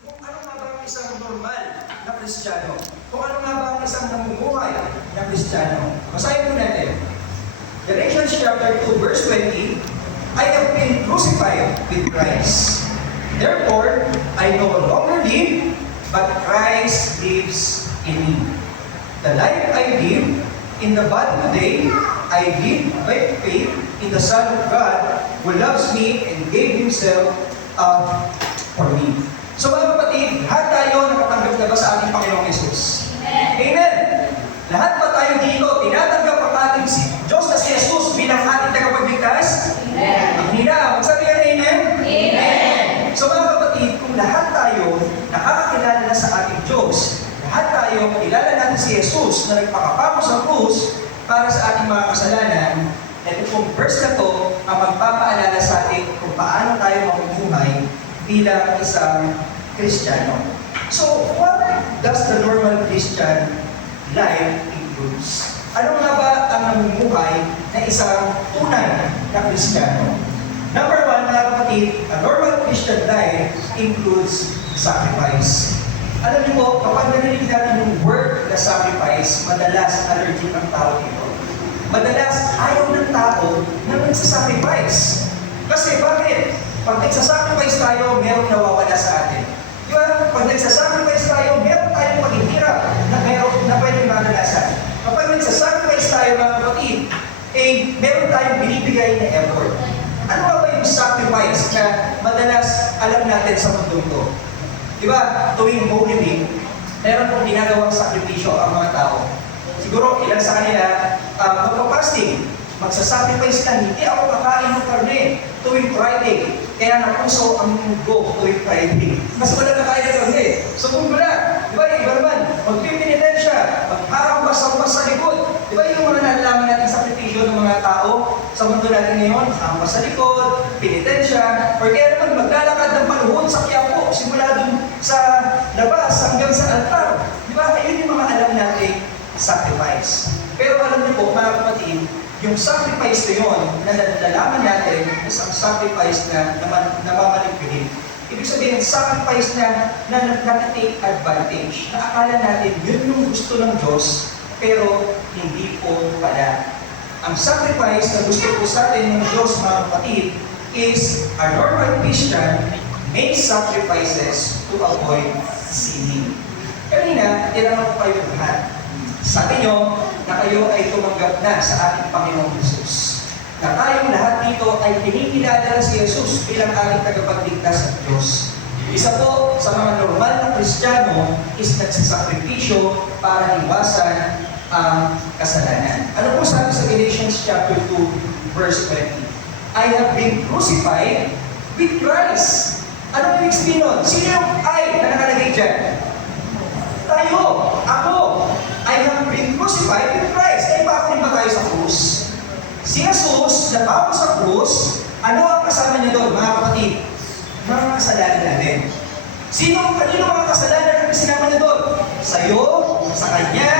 kung ano nga ba ang isang normal na Kristiyano. Kung ano nga ba ang isang namumuhay na Kristiyano. Basahin po natin. Galatians chapter 2 verse 20, I have been crucified with Christ. Therefore, I no longer live, but Christ lives in me. The life I live in the body today, I live by faith in the Son of God who loves me and gave Himself up for me. So mga kapatid, lahat tayo nakatanggap na ba sa ating Panginoong Yesus? Amen! Lahat ba tayo dito, tinatanggap ang ating Diyos na si Jesus bilang ating tagapagligtas? Amen! Hina, magsabi ka na amen? Amen! So mga kapatid, kung lahat tayo nakakakilala na sa ating Diyos, lahat tayo kilala natin si Jesus na nagpakapako sa krus para sa ating mga kasalanan, ito pong verse na to ang magpapaalala sa atin kung paano tayo mabubuhay bilang isang Kristiyano. So, what does the normal Christian life includes? Ano nga ba ang namumuhay na isang tunay na Kristiyano? Number one, mga kapatid, a normal Christian life includes sacrifice. Alam niyo po, kapag narinig natin yung word na sacrifice, madalas allergic ang tao dito. Madalas ayaw ng tao na nagsasacrifice. Kasi bakit? Pag nagsasacrifice tayo, meron nawawala sa atin. Di ba? Pag nagsasacrifice tayo, meron tayong paghihirap na pwedeng maranasan. Kapag nagsasacrifice tayo, mga kapatid, meron tayong binibigay na effort. Ano ba yung sacrifice na madalas alam natin sa mundong to? Di ba? Tuwing Holy Week, meron pong ginagawang sakripisyo ang mga tao. Siguro, ilan sa kanila, magpa-fasting, magsasacrifice ka, hindi ako kakain ng karne tuwing Friday. Kaya napuso ang mundo tuwing Friday. Mas wala kakain ng karne. So kung wala, di ba, iba naman, magpipinitensya, magharang-basang sa likod. Di ba yung mga nalalaman natin sakripisyo ng mga tao sa mundo natin ngayon, harang sa likod, pinitensya, or kaya naman maglalakad ng paluhod sa Quiapo, simula dun sa labas hanggang sa altar. Di ba, ayun yung mga alam natin sacrifice. Pero alam niyo po, mga kapatid, yung sacrifice na yun, na nalalaman natin, is ang sacrifice na namamanipulate. Ibig sabihin, sacrifice na nag-take advantage. Na akala natin, yun yung gusto ng Diyos, pero hindi po pala. Ang sacrifice na gusto po sa atin ng Diyos, mga kapatid, is a normal Christian make sacrifices to avoid sinning. Kanina, tinanong ko kayo lahat. Sabi nyo na kayo ay tumanggap na sa ating Panginoong Jesus. Na tayong lahat dito ay kinikilala si Jesus bilang ating tagapagligtas ng Diyos. Isa po sa mga normal na Kristiyano is nagsasakripisyo para iwasan ang kasalanan. Ano po sabi sa Galatians chapter 2, verse 20? I have been crucified with Christ. Ano yung sabihin nun? Sino yung I na nakalagay dyan? Tayo, ako, I have been crucified with Christ. Kaya bakit ba tayo sa krus? Si Jesus, nabago sa krus, ano ang kasama niya doon, mga kapatid? Mga kasalanan natin. Kanino mga kasalanan ang sinama niya doon? Sa'yo, sa Kanya,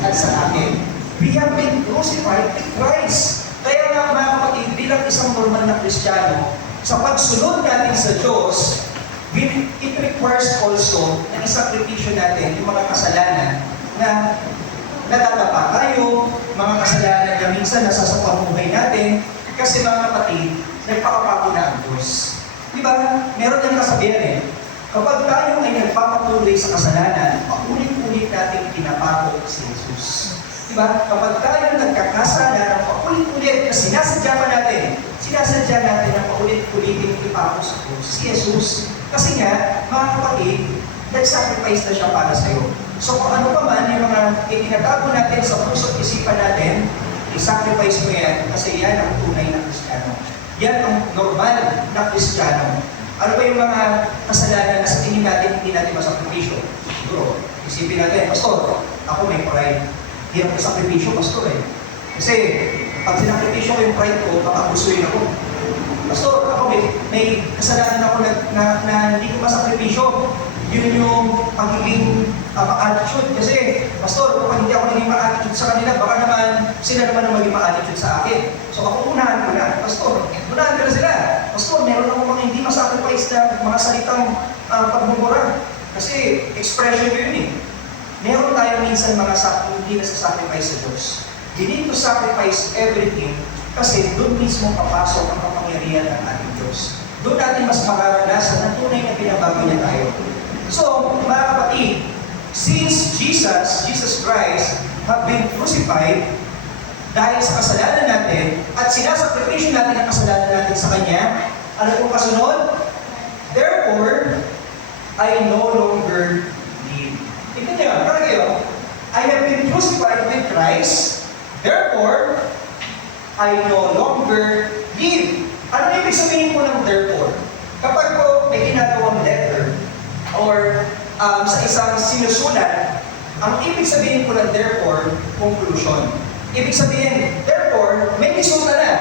at sa akin. We have been crucified with Christ. Kaya nga, mga kapatid, bilang isang normal na Kristiyano, sa pagsunod natin sa Diyos, it requires also na isakripisyo natin yung mga kasalanan na natatapa tayo, mga kasalanan na minsan nasa sa pamuhay natin, kasi mga kapatid, nagpakapago na ang Diyos. Di ba? Meron ng kasabihan kapag tayo ay nagpapatuloy sa kasalanan, paulit-ulit natin pinapako si Jesus. Di ba? Kapag tayo nagkakasala ng paulit-ulit na sinasadya natin na paulit-ulitin ipako sa Diyos, si Jesus. Kasi nga, mga kapatid, nag-sacrifice na siya para sa'yo. So kung ano pa man yung mga itinatago natin sa puso at isipan natin, i-sacrifice mo yan kasi yan ang tunay na Kristiyano. Yan ang normal na Kristiyano. Ano ba yung mga kasalanan na sa tingin natin hindi natin masakripisyo? Siguro, isipin natin, Pastor, ako may pride. Hindi ako masakripisyo, Pastor Kasi pag sinakripisyo ko yung pride ko, makapusuin ako. Pastor, ako may kasalanan ako na hindi ko masakripisyo. Yun yung pagiging ma-attitude. Kasi, Pastor, kung hindi ako naging ma-attitude sa kanila, baka naman sila naman ang maging ma-attitude sa akin. So ako unahan ko na, Pastor, unahan ko na sila. Pastor, meron ako mga hindi masacrifice na mga salitang pagmumura. Kasi expression yun eh. Meron tayo minsan mga hindi na sa sacrifice sa Diyos. We need to sacrifice everything kasi doon mismo papasok ang kapangyarihan ng ating Diyos. Doon natin mas makaranasan na tunay na pinabago niya tayo. So, mga kapatid, since Jesus Christ, have been crucified dahil sa kasalanan natin at sinasakripisyo natin ang kasalanan natin sa Kanya, ano pong kasunod? Therefore, I no longer live. Tignan niyo, parang kayo, I have been crucified with Christ, therefore, I no longer live. Ano ibig sabihin po ng therefore? Kapag po may ginagawang letter or sa isang sinusulat, ang ibig sabihin po ng therefore, conclusion. Ibig sabihin, therefore, may resulta na.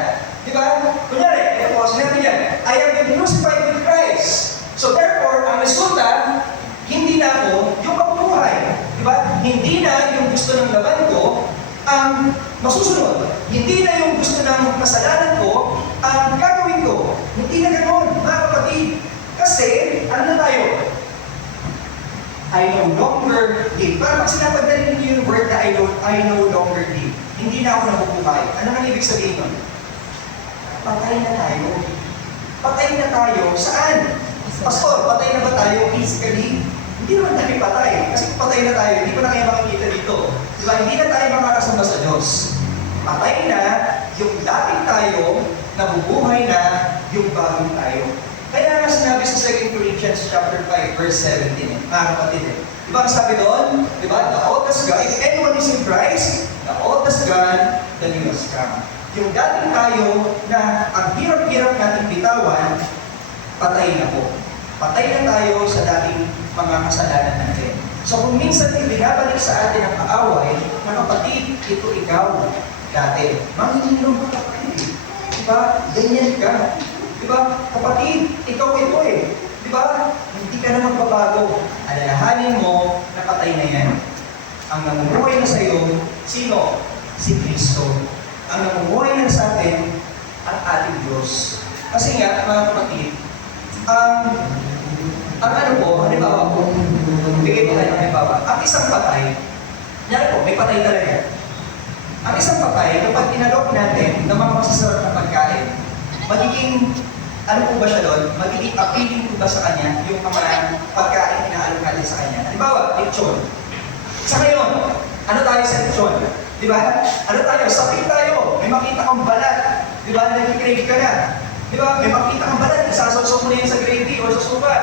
Di ba? Kunyari, ito po, sinabi niya, I have been crucified with Christ. So therefore, ang resulta, hindi na ako yung pagbuhay. Di ba? Hindi na yung gusto ng laban ko ang masusunod. Hindi na yung gusto ng kasalanan ko ang gagawin ko. Hindi na ganoon, mga kapatid. Kasi, ano na tayo? I no longer live. Para pag sinapagdalin niyo yung word na I no longer live, hindi na ako nabubuhay. Ano nang ibig sabihin nun? Patay na tayo. Patay na tayo. Saan? Pastor, patay na ba tayo physically? Hindi naman tayo patay. Kasi patay na tayo, hindi ko na kayo makikita dito. Diba? Hindi na tayo makakasamba sa Diyos. Patay na yung dating tayo, nabubuhay na yung bagong tayo. Kaya nga sinabi sa 2 Corinthians chapter 5, verse 17, mga kapatid. Diba ang sabi doon? Diba? The old has gone. If anyone is in Christ, the old has gone, the new has come. Yung dating tayo na ang hirap-hirap natin bitawan, patay na po. Patay na tayo sa dating mga kasalanan natin. So kung minsan ibinabalik sa atin ang kaaway, na kapatid, ito ikaw dati. Manginginom ka kapatid. Diba? Ganyan ka. Diba? Kapatid, ikaw ito eh. Diba? Hindi ka na magbabago. Alalahanin mo na patay na yan. Ang namumuhay na sa iyo, sino? Si Kristo. Ang namumuhay na sa atin, ang ating Diyos. Kasi nga, mga kapatid, ang ano po, halimbawa po, bigay po tayo ng halimbawa, ang isang patay, yan po, may patay talaga. Ang isang patay, kapag inalok natin ng mga masasarap na pagkain, magiging, ano po ba siya doon? Magiging appealing po ba sa kanya yung mga pagkain inaalok natin sa kanya? Halimbawa, lechon. Sa ngayon, ano tayo sa lechon? Di ba? Ano tayo? Sakit tayo. May makita kang balat. Di ba? Nag-crave ka na. Di ba? May makita kang balat. Isasawsaw mo na yan sa gravy o sa suka.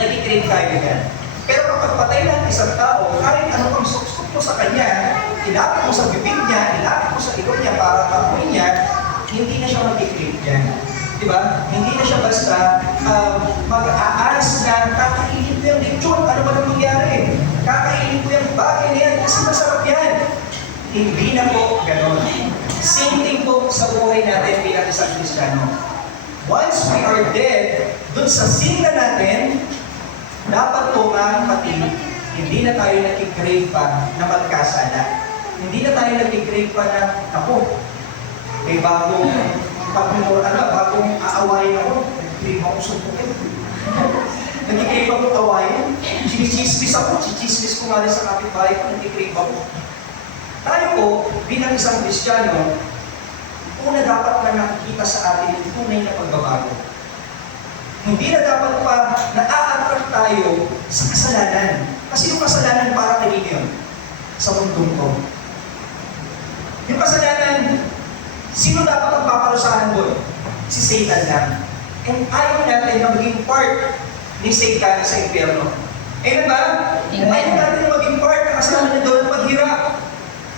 Nag-crave tayo yan. Pero kapag patay lang isang tao, kahit ano kang suksok mo sa kanya, ilapit mo sa bibig niya, ilapit mo sa ilong niya para kamuin niya, hindi na siya mag-crave yan. Diba? Hindi na siya basta mag-aaras na kakainin ko yung lechon. Ano ba nang mangyari? Kakainin ko yung bagay na yan kasi masarap yan. Hindi na po gano'n. Same thing po sa buhay natin bilang isang Kristiyano. Once we are dead, dun sa sin na natin, dapat po mga kapatid, hindi na tayo nag-crave pa na magkasala. Hindi na tayo nag-crave pa na, ako, may bagong bagong aawayin ako. Nag-crave ako suntukin. Nag-crave ako awayin. Chinichismis ako. Chichismis ko nga rin sa kapitbahay ko. Nag-crave ako. Tayo po, bilang isang Kristiyano, una dapat na nakikita sa atin yung tunay na pagbabago. Hindi na dapat pa na-a-attract tayo sa kasalanan. Kasi yung kasalanan para kanino yun? Sa mundong ko. Yung kasalanan, sino dapat ang paparusahan doon? Si Satan lang. And ayaw natin na maging part ni Satan sa impyerno. Amen ba? Ayaw natin na maging part na kasama na doon maghirap.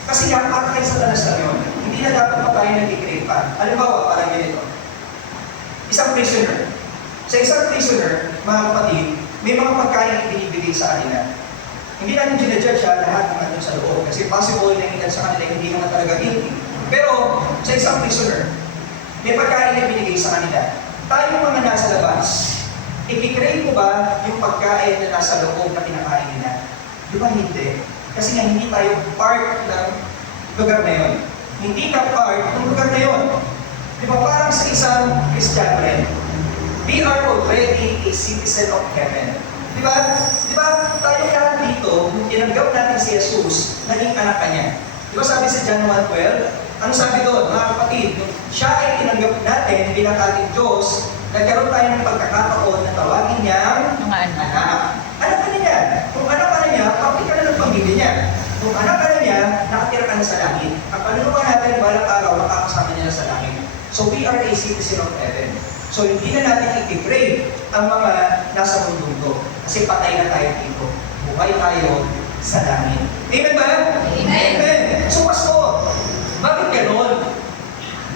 Kasi nga, para kayo sa tanas lang yun. Hindi na dapat pa tayo nag-crave pa. Halimbawa, parang ganito. Isang prisoner. Sa isang prisoner, mga kapatid, may mga pagkain ibinibigay sa kanila. Hindi natin ginajudge siya lahat ng nandun sa loob. Kasi possible na ilan sa kanila hindi naman talaga guilty. Pero sa isang prisoner, may pagkain na binigay sa kanila. Tayo mga nasa labas, i-crave mo ba yung pagkain na nasa loob na pinakain nila? Di ba hindi? Kasi nga hindi tayo part ng lugar na yun. Hindi ka part ng lugar na yun. Di ba parang sa isang Kristiyano rin? We are already a citizen of heaven. Di ba? Di ba? Tayo lahat dito, kung tinanggap natin si Jesus, naging anak ka niya. Di ba sabi sa John 1:12? Ano sabi doon, mga kapatid? Siya ay tinanggap natin bilang ating Diyos, nagkaroon tayo ng pagkakataon na tawagin niyang Mga anak. anak. Anak ka na niya. Kung anak ka na niya, kapit ka na ng pamilya niya. Kung anak ka na niya, nakatira ka na sa langit. Ang panunungan natin, balang araw, makakasama niya sa langit. So we are a citizen of heaven. So hindi na natin i-degrade ang mga nasa mundong to. Kasi patay na tayo dito. Buhay tayo sa langit. Amen ba? Amen. So pastor, bakit ganon?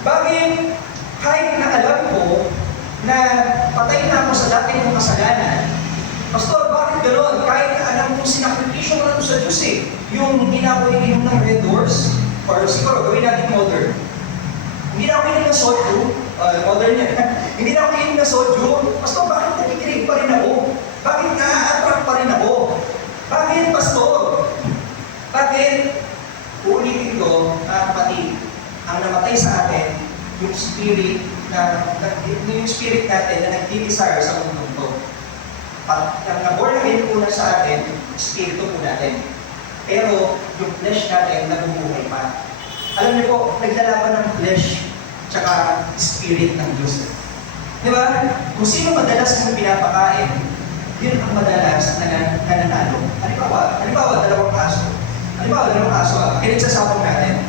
Bakit kahit na alam ko na patay na ako sa dati ng kasalanan, pastor, bakit ganon? Kahit na alam kong sinakripisyo ko na ito sa Diyos eh. Yung hindi na ako ininom ng Red Doors, or siguro gawin natin modern. Hindi na ako ininom ng soju, modern yan. Hindi na ako ininom ng soju, pastor, bakit nakikinig pa rin ako? Bakit na-attract pa rin ako? Bakit, pastor? Bakit? Uulitin ko, mga kapatid, ang namatay sa atin, yung spirit natin na nag-desire sa mundo ko. Ang naborn again po na sa atin, spirito po natin. Pero yung flesh natin, nabubuhay pa. Alam niyo po, naglalaban ng flesh tsaka spirit ng Diyos. Di ba? Kung sino madalas na pinapakain, yun ang madalas na nananalo. Halimbawa, dalawang aso. Pinagsasabong natin.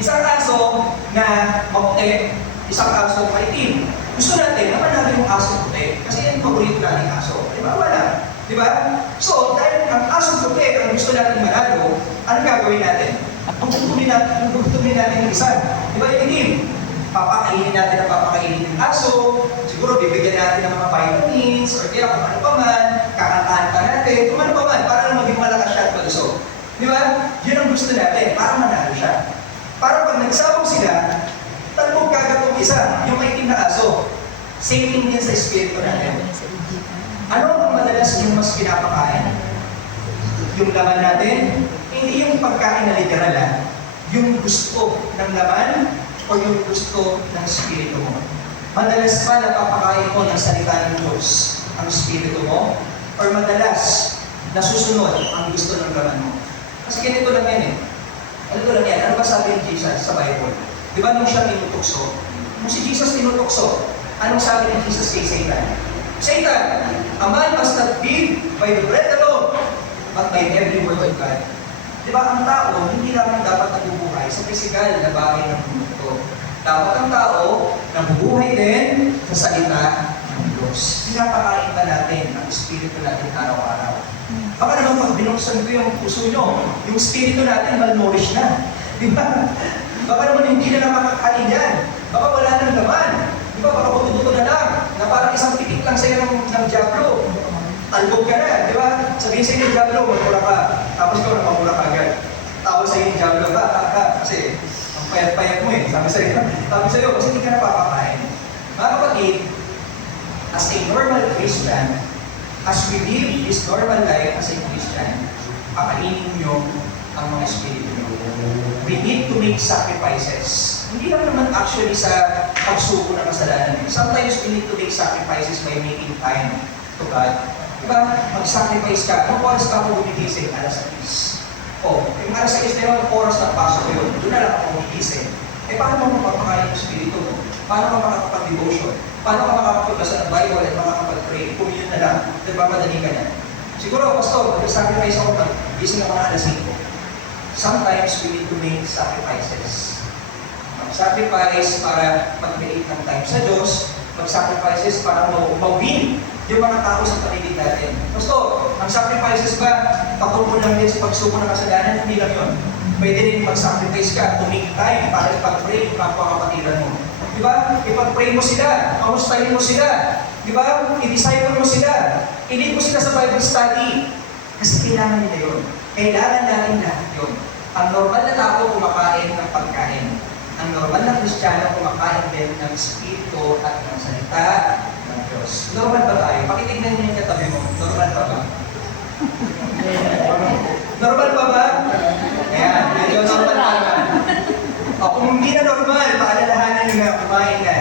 Isang aso na maputi, isang aso maitim. Gusto natin na manalo yung aso puti kasi yan yung paborito natin aso. Halimbawa lang. Di ba? So, dahil ang aso puti ang gusto natin manalo, ano gagawin natin? Tututumin natin yung isa. Di ba yung itim? Papakainin natin ang papakainin ng aso, siguro bibigyan natin ng mga vitamins, or kaya kung ano pa man, kakantahan pa natin, kung ano pa man, para lang maging malakas siya at malusog. Di ba? Yun ang gusto natin, para manalo siya. Para pag nagsabong sila, talbog kagad itong isa, yung maitim na aso. Same thing din sa espiritu natin. Ano ang madalas yung mas pinapakain? Yung laman natin, hindi yung pagkain na literal, yung gusto ng laman, o yung gusto ng spirito mo. Madalas ba napapakain mo ng salita ng Diyos ang spirito mo? Or madalas nasusunod ang gusto ng laman mo? Kasi ganito lang yan eh. Ano ba sabi ni Jesus sa Bible? Di ba nung siya tinutukso? Nung si Jesus tinutukso, anong sabi ni Jesus kay Satan? Satan, a man must not live by the bread alone, but by every word of God. Di ba ang tao, hindi lamang dapat nabubuhay sa pisikal na bagay ng mundo. Dapat ang tao nabubuhay din sa salita ng Diyos. Pinapakain ba natin ang espiritu natin araw-araw? Baka naman pag binuksan ko yung puso nyo, yung espiritu natin malnourished na. Di ba? Baka naman hindi na makakain yan. Baka wala nang laman. Di ba? Baka buto-buto na lang. Na parang isang pitik lang sa'yo ng Diablo. Talbog ka na. Di ba? Sabihin sa'yo ng Diablo, magmura ka. Tapos ko na mamura ka agad. Tawag sa'yo ng Diablo ka. Kasi ang payat-payat mo eh. Sabi sa'yo, kasi hindi ka napapakain. Mga kapatid, as a normal Christian, as we live this normal life as a Christian, pakainin nyo ang mga espiritu nyo. We need to make sacrifices. Hindi lang naman actually sa pagsuko ng kasalanan. Sometimes we need to make sacrifices by making time to God. Diba? Mag-sacrifice ka. Anong oras ka ako gumigising? Alas 6. Yung alas 6 na yung oras na pasok ko yun. Doon na lang ako gumigising. Paano mo mapapakain yung espiritu mo? Paano ka makakapag-devotion? Paano ka makakapagbasa ng Bible at makakapag-pray? Kung yun na lang, diba madali ka na? Siguro, pastor, mag-sacrifice ako pag-gising ng mga alas 5. Sometimes we need to make sacrifices. Mag-sacrifice para mag-create ng time sa Diyos. Mag-sacrifices para ma-win yung mga tao sa paligid natin. Pastor, ang sacrifices ba patungkol lang din sa pagsuko ng kasalanan? Hindi lang yun. Pwede rin mag-sacrifice ka, tumingin tayo para ipag-pray yung kapwa-kapatiran mo. Di ba? Ipag-pray mo sila, kamustahin mo sila. Di ba? I-disciple mo sila. I-lead mo sila sa Bible study. Kasi kailangan nila yun. Kailangan natin lahat yun. Ang normal na tao kumakain ng pagkain. Ang normal na Kristiyano kumakain din ng Espiritu at ng salita ng Diyos. Normal ba tayo? Pakitignan niyo yung katabi mo. Normal ba ba? Normal ba ba? Ayan, medyo normal ba ba? O kung hindi na normal, paalalahanan nyo na kumain na.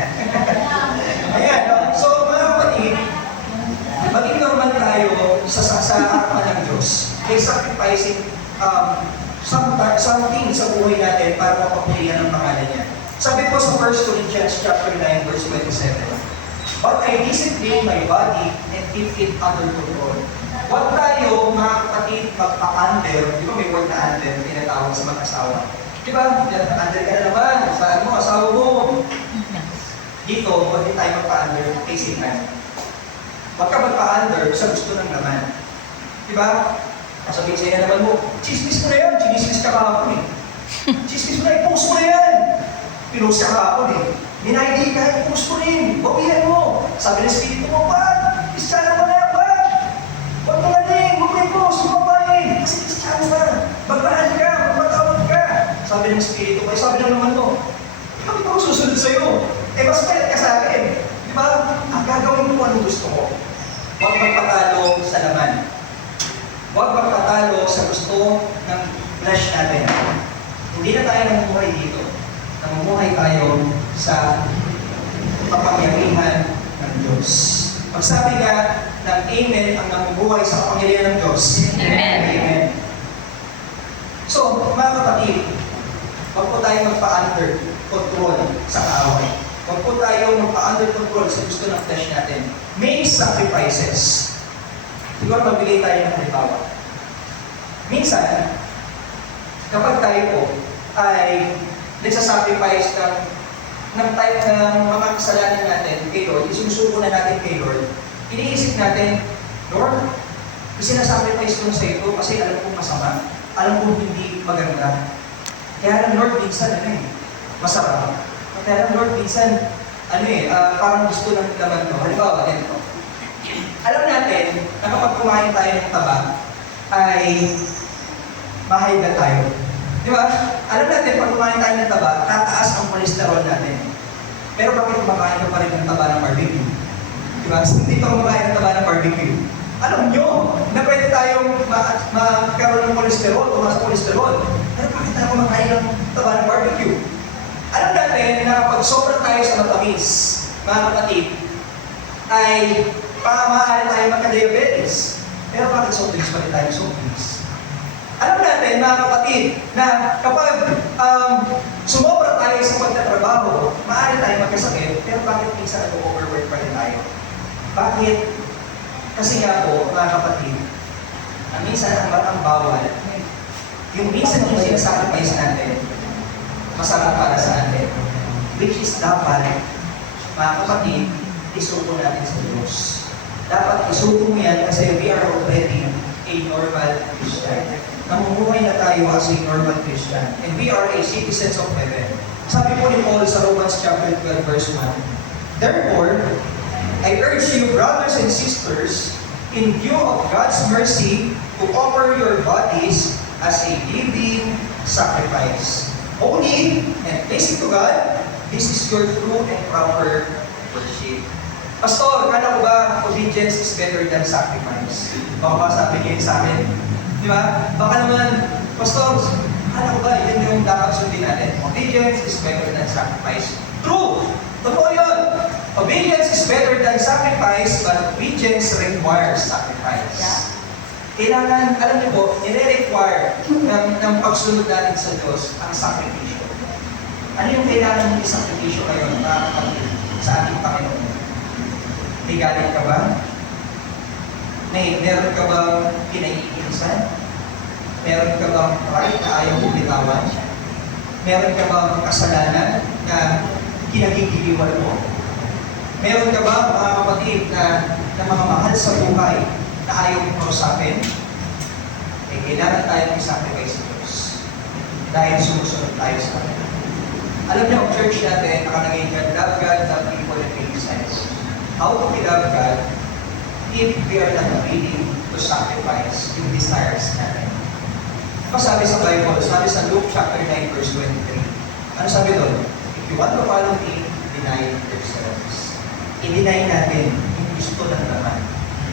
Ayan, no? So mga by sacrificing something sa buhay natin para mapapilihan ang pangalan niya. Sabi po sa 1 Corinthians chapter 9, verse 27, "But I discipline my body and keep it under control." Huwag tayo, mga kapatid, magpa-under. Di ba may word na under, tinatawag sa mag-asawa? Di ba? Under ka na naman. Saan mo, asawa mo? Dito, huwag din tayo magpa-under kay Satan. Huwag ka magpa-under sa gusto ng laman. Di ba? Sabihin sa'yo na naman mo, chismis mo na yan, chinismis ka kahapon eh. Chismis mo na, i-post mo na yan. Pinost ka kahapon eh. Minaydi ka, i-post mo rin. Bawihan mo. Sabi ng Espiritu mo, "Pag, iskala mo na, pag. Huwag mo na rin, huwag mo i-post, huwag mo pahin. Kasi iskala ka. Magmahal ka, magmatawag ka." Sabi ng Espiritu mo, sabi ng naman mo, "Bakit ako susunod sa'yo? Mas palit ka sa akin." Di ba? Ang gagawin mo anong gusto ko. Huwag magpatalo sa laman. Huwag magpatalo sa gusto ng flesh natin. Hindi na tayo namumuhay dito. Namumuhay tayo sa kapangyarihan ng Diyos. Magsabi nga ng Amen ang namumuhay sa kapangyarihan ng Diyos. Amen. Amen. So, mga kapatid, huwag po tayo magpa-under control sa kaaway. Huwag po tayo magpa-under control sa gusto ng flesh natin. Make sacrifices. Siguro magbigay tayo ng halimbawa. Minsan, kapag tayo po ay nagsasacrifice ng type ng mga kasalanan natin kay Lord, isusuko na natin kay Lord, iniisip natin, "Lord, sinasacrifice ko sa ito kasi alam kong masama, alam kong hindi maganda. Kaya lang Lord, minsan masarap. Kaya lang Lord, minsan, parang gusto ng laman ko." Halimbawa, ganito. Alam natin na kapag kumain tayo ng taba, ay mahayda tayo. Di ba? Alam natin, pag kumain tayo ng taba, tataas ang cholesterol natin. Pero bakit kumakain ka pa rin ng taba ng barbecue? Di ba? Hindi ka kumakain ng taba ng barbecue. Alam nyo na pwede tayong magkaroon ng cholesterol, tumaas ang cholesterol. Pero bakit tayo kumakain ng taba ng barbecue? Alam natin na kapag sobra tayo sa matamis, mga kapatid, ay maaari tayo magka-diabetes. Pero bakit soft drinks pa rin tayo soft drinks? Alam natin, mga kapatid, na kapag sumobra tayo sa pagtatrabaho, maaari tayo magkasakit, pero bakit minsan nag-overwork pa rin tayo? Bakit? Kasi nga po, mga kapatid, minsan ang bawal, yung minsan yung sinasacrifice natin, masarap para sa atin, which is dapat, mga kapatid, isuko natin sa Diyos. Dapat isuko mo yan kasi we are already a normal Christian. Namumuhay na tayo as a normal Christian. And we are a citizens of heaven. Sabi po ni Paul sa Romans chapter 12, verse 1, "Therefore, I urge you, brothers and sisters, in view of God's mercy, to offer your bodies as a living sacrifice, holy and pleasing to God. This is your true and proper worship." Pastor, kala ko ba obedience is better than sacrifice? Baka ba sabi niyo sa akin? Di ba? Baka naman, Pastor, kala ko ba yun yung dapat sundin natin? Obedience is better than sacrifice. True! Totoo yun! Obedience is better than sacrifice, but obedience requires sacrifice. Yeah. Kailangan, alam niyo po, nire-require ng pagsunod natin sa Diyos ang sakripisyo. Ano yung kailangan mong isakripisyo ngayon, mga kapatid, sa ating Panginoon? May galit ka ba? Meron ka bang kinaiinisan? Meron ka bang pride na ayaw mong bitawan? Meron ka bang kasalanan na kinagigiliwan mo? Meron ka ba, mga kapatid, na mga mahal sa buhay na ayaw mong kausapin? Kailangan tayong i-sacrifice sa Diyos dahil sumusunod tayo sa Kanya. Alam niyo, ang church natin, nakalagay dyan, love God, love people, and make sense. How to love God if we are not willing to sacrifice yung desires natin? Sabi sa Bible, sabi sa Luke chapter 9, verse 23. Ano sabi doon? If you want to follow me, deny yourselves. I-deny natin yung gusto ng naman.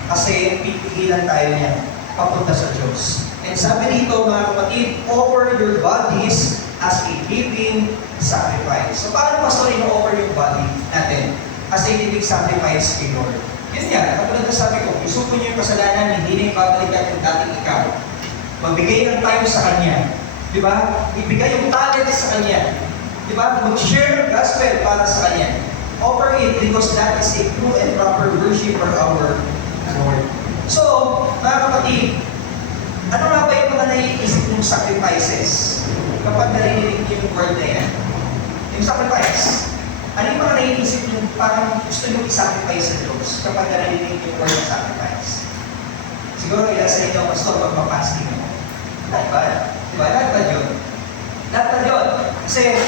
Kasi pipigilan tayo niya papunta sa Diyos. And sabi dito, mga kapatid, offer your bodies as a living sacrifice. So paano, Pastor, ino-offer yung body natin as a living sacrifice kay Lord? Yun yan, katulad na sabi ko, isuko niyo yung kasalanan, hindi na ibabalikan yung dating ikaw. Magbigay ng time sa Kanya. Di ba? Ibigay yung talent sa Kanya. Di ba? Mag-share ng gospel para sa Kanya. Offer it because that is a true and proper worship for our Lord. So, mga kapatid, ano nga ba yung mga naiisip yung sacrifices kapag narinig yung word na yan? Yung sacrifice. Ano yung mga naiisip yung parang gusto nyo i-sacrifice sa Diyos kapag narinig yung word ng sacrifice? Siguro ilan sa inyo, Pastor, magpapasting mo. Lahat ba? Diba? Lahat ba yun? Lahat ba yun? Kasi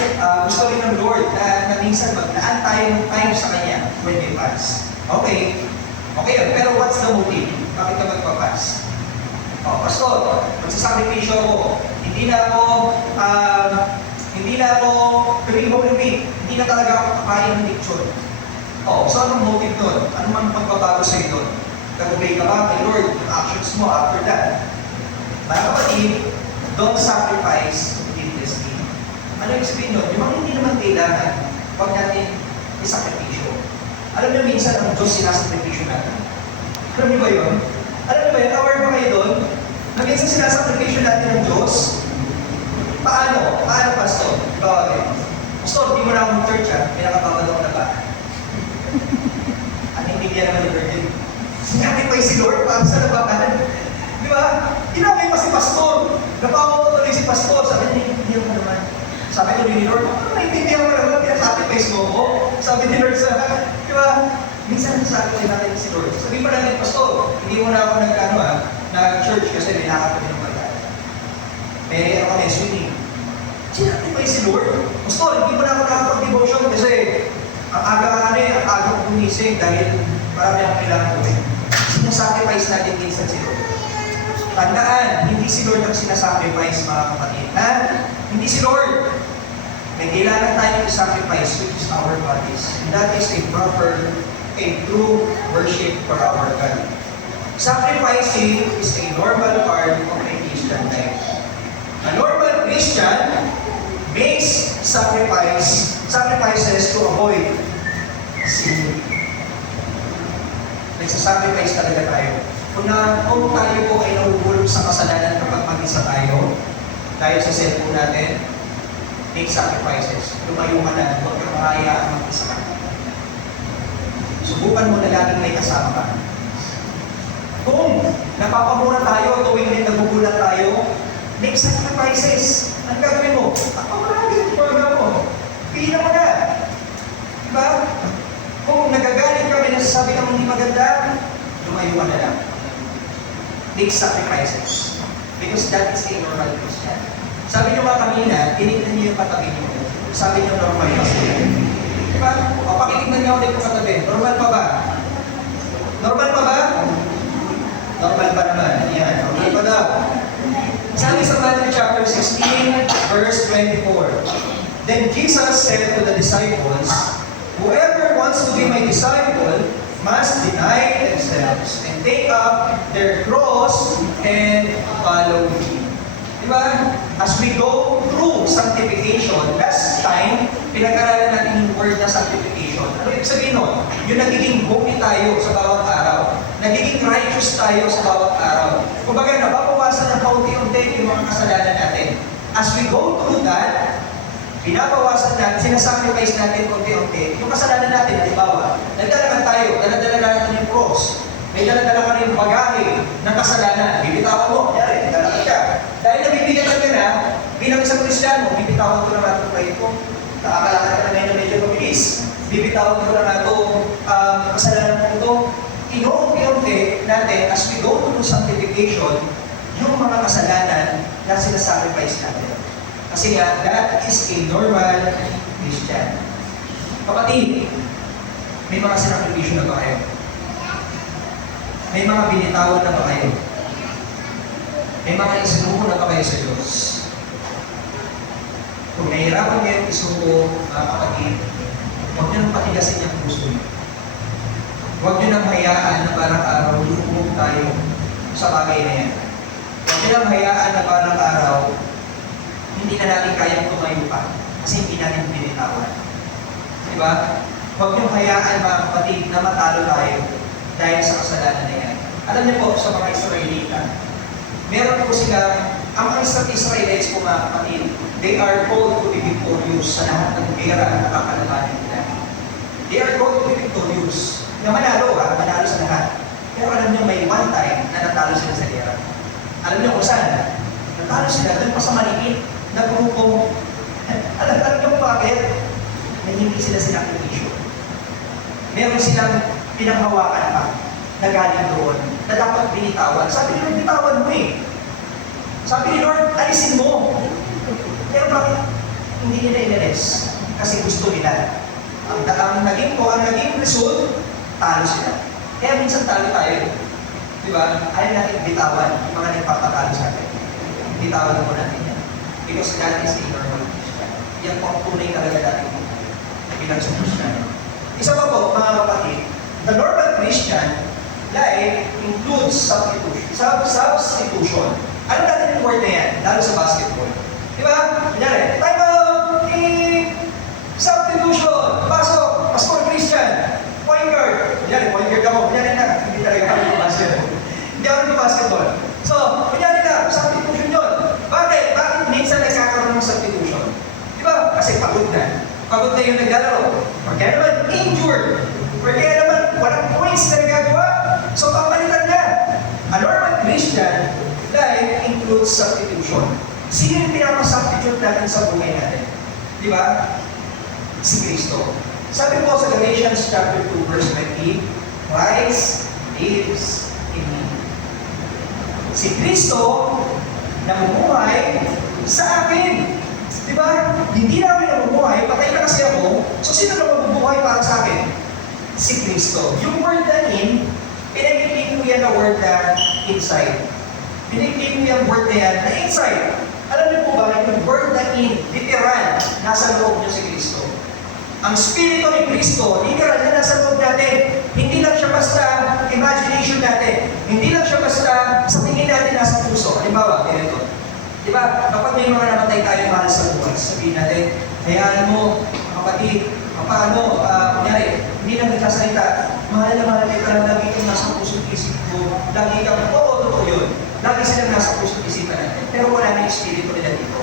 gusto rin ng Lord na minsan maglaan tayo ng time sa Kanya when we fast. Okay. Okay yun. Pero what's the motive? Bakit ka magpapas? Pastor, magsasakripisyo ako. Hindi na ako lumibig. Hindi na talaga ako kakain ng lechon. So anong motive nun? Ano man pagbabago sa'yo doon? Nag-obey ka ba kay Lord? Yung actions mo after that. Mga kapatid, don't sacrifice needlessly. Ano yung sabihin nun? Yung mga hindi naman kailangan, huwag natin isakripisyo. Alam niyo minsan ang Diyos sinasakripisyo natin. Alam niyo ba yun? Alam niyo ba yun? Aware ba kayo doon? Na minsan sinasakripisyo natin ng Diyos. Paano? Paano, Pastor? Pastor, di mo na akong church ha? May nakababad ako na ba? At hindi niya naman yung virgin. Sinabi pa si Lord para sa labakan. Di ba? Ginamay pa si Pastor. Napawaw tuloy si Pastor. Sabi niya, hindi mo naman. Sabi ko ni Lord, naintindihan mo naman, pinasacrifice mo ko. Sabi ni Lord sa, di ba? Minsan nasabi natin si Lord. Sabi pa natin, Pastor, hindi mo na ako nag-church kasi ninakap kami ng pagkain. May kami, swimming. Sinabi pa si Lord, Pastor, hindi mo na ako nakapag-devotion kasi ang aga ko gumising dahil marami ang kailangan gawin. Sinasacrifice natin minsan si Lord. Tandaan, hindi si Lord ang sinasacrifice, mga kapatid. Hindi si Lord. May kailangan tayong sacrifice, which is our bodies. And that is a true worship for our God. Sacrificing is a normal part of a Christian life. A normal Christian makes sacrifices to avoid sin. Nagsasacrifice talaga tayo. Kung tayo po ay nahuhulog sa kasalanan kapag mag-isa tayo, dahil sa cellphone natin, make sacrifices. Lumayo ka na, huwag kang mahayaan mag-isa ka. Subukan mo na laging may kasama ka. Kung napapamura tayo, tuwing din nagugulat tayo, make sacrifices. Ang gagawin mo? Ako marami yung program mo. Pila mo na. Diba? Kung nagagalit ka, may nasasabi kang hindi maganda, lumayo ka na lang. Make sacrifices. Because that is a normal Christian. Sabi niyo mga kanina, tinignan niyo yung katabi niyo. Sabi niyo normal pa sila. Diba? O pakitignan niyo ulit yung katabi. Normal pa ba? Normal pa ba? Normal pa naman. Yan. Normal pa daw. Sabi sa Matthew chapter 16, verse 24. Then Jesus said to the disciples, whoever wants to be my disciple must deny themselves and take up their cross and follow me. Diba? As we go through sanctification, last time, pinag-aralan natin yung word na sanctification. Ano yung sabihin nun? Yung nagiging holy tayo sa bawat araw. Nagiging righteous tayo sa bawat araw. Kumbaga, nababawasan ng paunti-unti yung mga kasalanan natin. As we go through that, pinabawasan natin, sinasacrifice natin unti-unti. Yung kasalanan natin, halimbawa, nagdala tayo, dala-dala natin yung cross. May dala-dala ka rin yung bagahe ng kasalanan. Bibitawan mo, yari, dala ka. Dahil nabibigatan ka na, bilang isang Kristiyano, bibitawan ko na natin kayo ko. Nakakalakad ka na ngayon na medyo mabilis. Bibitawan ko na natin kasalanan mo ito. Inuunti-unti natin, as we go through sanctification, yung mga kasalanan na sinasacrifice natin. Kasi nga, that is a normal Christian. Kapatid, may mga sinakripisyo na ba kayo? May mga binitawan na ba kayo? May mga isinuko na ba kayo sa Diyos? Kung nahihirapan kayo isuko, mga kapatid, huwag nyo nang patigasin yung puso nyo. Huwag nyo nang hayaan na parang araw, lulubog tayo sa bagay na yan. Huwag nyo nang hayaan na parang araw, hindi na natin kayang tumayo pa kasi hindi natin binitawan. Diba? Huwag niyong hayaan mga kapatid na matalo tayo dahil sa kasalanan na yan. Alam niyo po sa mga Israelita, meron po sila, ang isang Israelites po mga kapatid, they are called to be victorious sa lahat ng gera na nakakalabanin nila. They are called to be victorious. Na manalo manalo sa lahat. Pero alam niyo, may one time na natalo sila sa gera. Alam niyo kung saan? Natalo sila doon pa sa maliit na grupo. Alam niyo bakit? Na hindi sila sinakripisyo. Meron silang pinanghawakan pa na galing doon, na dapat binitawan. Sabi ni Lord, bitawan mo eh. Sabi ni Lord, alisin mo. Pero bakit hindi nila inalis? Kasi gusto nila. Ang naging result, talo sila. Kaya minsan talo tayo. Di ba? Ayaw natin bitawan yung mga nagpapatalo sa atin. Bitawan mo natin yan. Because God is a normal Christian. Yan po ang tunay talaga natin bilang sa Christian. Isa pa po, mga kapatid, the normal Christian life includes substitution. Ano natin yung word na yan? Lalo sa basketball. Di ba? Kunyari, time out! Substitution! Pasok! Pastor Christian! Point guard! Kunyari, point guard ako. Kunyari na, hindi talaga kami yung basketball. Hindi ako yung basketball. So, kunyari na, substitution yun. Bakit? Bakit minsan nagkakaroon ng substitution? Di ba? Kasi pagod na. Pagod na yung naglalaro. Or kaya naman, injured. Or kaya naman, walang points na nagagawa. So, papalitan na. A normal Christian life includes substitution. Sino yung pinapasubstitute natin sa buhay natin? Di ba? Si Kristo. Sabi po sa Galatians chapter 2, verse 20, Christ lives in me. Si Kristo namumuhay sa akin. Di ba? Hindi namin namumuhay, patay na kasi ako, so sino na mamumuhay para sa akin? Si Kristo. Yung word na in, pinag-ibig mo yan na word na inside. Pinag-ibig mo yung word na yan na inside. Alam niyo po ba, yung word na in, literal, nasa loob niyo si Kristo. Ang Espiritu ni Kristo, literal na nasa loob natin. Hindi lang siya basta imagination natin. Hindi lang siya basta sa tingin natin nasa puso. Halimbawa, ganito. Di ba, kapag may mga namatay tayo mahal sa buhay, sabihin natin, hayaan mo, kapatid, paano, kunyari, hindi lang nagsasalita, mahal kayo, pero lagi kang nasa puso't isip ko, lagi kang, oo, totoo yun. Lagi silang nasa puso't isipan natin, pero wala na yung espiritu nila dito.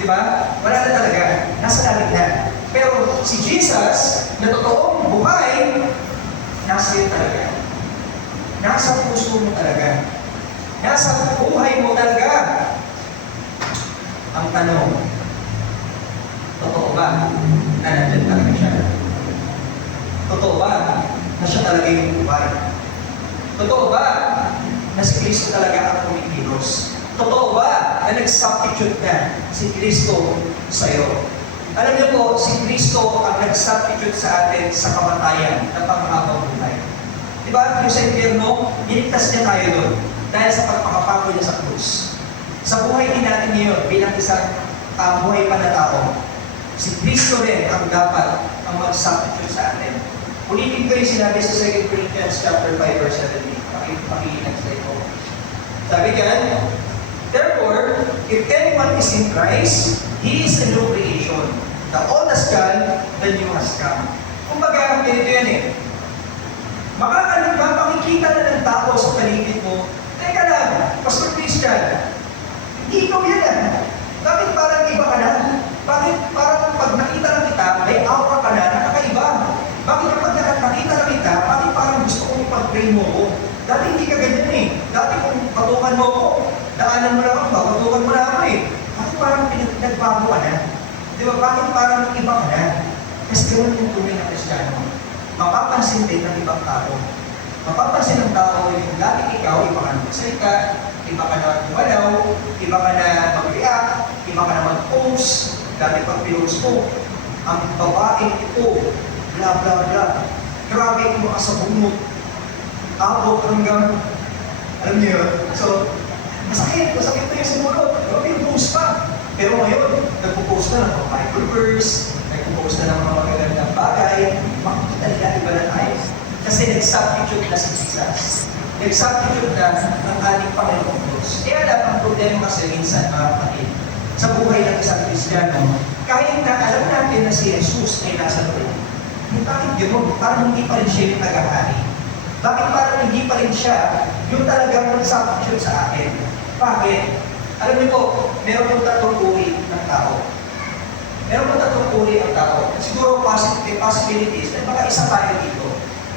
Di ba? Wala na talaga. Nasa langit na. Pero si Jesus, na totoong buhay, nasa iyo talaga. Nasa puso mo talaga. Nasa buhay mo talaga. Ang tanong, totoo ba na nandun talaga siya? Totoo ba na siya talaga yung buhay? Totoo ba na si Kristo talaga ang kumikilos? Totoo ba na nag-substitute na si Kristo sa'yo? Alam niyo po, si Kristo ang nag-substitute sa atin sa kamatayan na panghabang buhay. Diba? Yung sa impyerno, niligtas niya tayo doon dahil sa pagpakapako niya sa krus. Sa buhay din natin ngayon, bilang isang buhay pa na tao, si Kristo rin ang dapat ang mag-substitute sa atin. Ulitin ko yung sinabi sa 2 Corinthians chapter 5, verse 17. Pakinext slide po. Sabi yan, therefore, if anyone is in Christ, he is a new creation. The old has gone, the new has come. Kumbaga, ganito yan eh. Makikita na ng tao sa paligid mo, teka lang, Pastor Christian, hindi ikaw yan ah. Bakit parang iba ka na? Bakit parang pag nakita na kita, may aura ka na, nakakaiba? Bakit kapag nakita na kita, bakit parang gusto kong ipag-pray mo ko? Dati hindi ka ganyan eh. Dati kung patukan mo ko, daanan mo lang ako, patukan mo na ako eh. Bakit parang nagbago ka na? Di ba? Bakit parang iba ka na? Kasi gawin yung tunay na Kristiyano. Mapapansin din ng ibang tao. Mapapansin ng tao yung dati ikaw, iba ka na magsalita, iba ka na gumalaw, iba ka na mag-react, iba ka na mag-post. Dati pag pinost mo, ang babaeng ito, bla bla bla. Grabe kung makasabunot. Abot hanggang, alam niyo yun? So, masakit na yung sumulot. Grabe yung post pa. Pero ngayon, nagpo-post na ng mga Bible verse, nagpo-post na ng mga magagandang bagay, makikita nila iba na tayo. Kasi nag-substitute na si Jesus. Nag-substitute na ng ating Panginoong Diyos. Kaya lang ang problema kasi minsan, mga kapatid, sa buhay ng isang Kristiyano, kahit na alam natin na si Jesus ay nasa loob, bakit yun? Parang hindi pa rin siya yung nag-ahari. Bakit parang hindi pa rin siya yung talagang nag-substitute sa akin? Bakit? Alam niyo po, meron pong tatlong uri ng tao. Meron pong tatlong uri ng tao. Siguro possibilities, at baka isa tayo dito,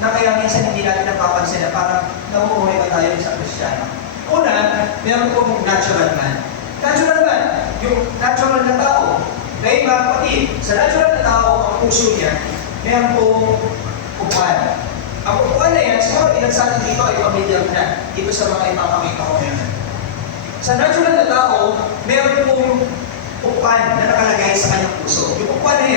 na kaya minsan hindi natin napapansin na parang naumuwi pa tayo sa Kristiyano. Una, meron pong natural man. Natural man, yung natural na tao. Ngayon mga kapatid, sa natural na tao, ang puso niya, meron pong upuan. Ang upuan na yan, siguro ilan sa atin dito ay pamilyar na dito sa mga ipapakita ko ngayon. Sa natural na tao, meron pong upuan na nakalagay sa kanyang puso. Yung upuan na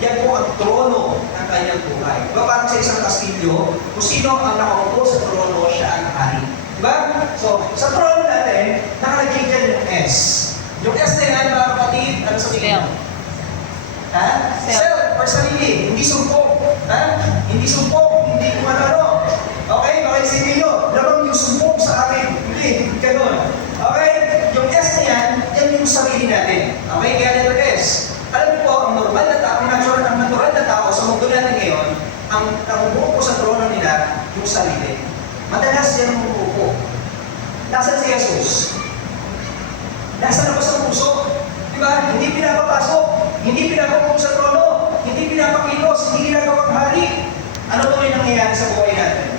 yan po ang trono ng kanyang buhay. Diba parang sa isang kastilyo, kung sino ang nakaupo sa trono, siya ang hari. Diba? So, sa trono natin, nakalagay dyan yung S. Yung S na yan, mga kapatid, ano sa tingin? Ha? Self or sarili, hindi sumpong. Ha? Hindi sumpong, hindi kung ano. Okay? Okay, sige nyo. Labang yung sumpong sa akin. Hindi, ganun. Okay? Yung S na yan yung sarili natin. Okay? Kaya nito S. Alam niyo po, ang normal na tao, ang natural na tao sa mundo natin ngayon, ang umuupo sa trono nila, yung sarili. Madalas yan umuupo. Nasaan si Jesus? Nasa labas ng puso. Diba? Hindi pinapapasok. Hindi pinapapasok sa trono. Hindi pinapakilos. Hindi ginagawang hari. Ano po yung nangyayari sa buhay natin?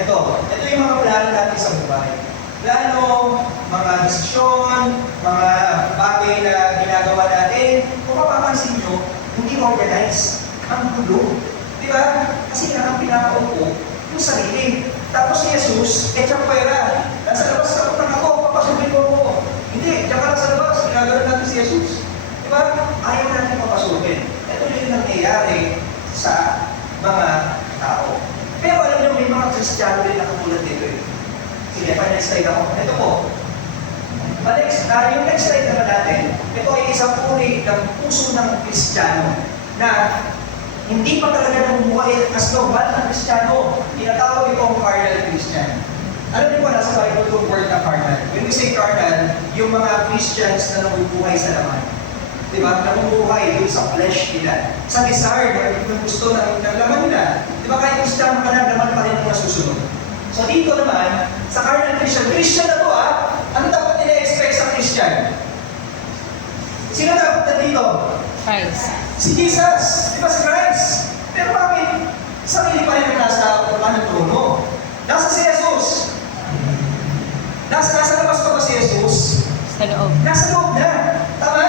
Ito yung mga plano natin sa buhay. Plano, mga desisyon, mga bagay na ginagawa natin. Kung mapapansin nyo, hindi organized. Ang gulo. Diba? Kasi nga ang pinapaupo, yung sarili. Tapos si Jesus, etchang pera. Nasa labas ka ako, papasukin mo ako. Hindi, diyan ka lang sa labas. Ginagawin natin si Jesus. Diba? Ayaw natin papasukin. Ito yung nangyayari sa mga tao. Pero alam niyo, may mga Kristiyano rin na katulad dito eh. Sige, pa-next slide ako. Ito po. Yung next slide naman natin, ito ay isang uri ng puso ng Kristiyano na hindi pa talaga namumuhay as normal na Kristiyano. Tinatawag itong carnal Christian. Alam niyo po, nasa Bible itong word na carnal. When we say carnal, yung mga Christians na namumuhay sa laman. Diba? Namumuhay yung sa flesh nila. Sa desire na gusto ng laman nila. Diba? Kahit Kristiyano ka na, laman pa rin ang nasusunod. So dito naman, sa carnal Christian, Christian na to ano dapat nila expect sa Christian? Sino dapat na dito? Christ. Si Jesus. Di ba si Christ? Pero bakit? Sarili pa rin ang nasa ng trono. Nasa si Jesus. Nasa labas pa ba si Jesus? Sa loob. Nasa loob na. Tama?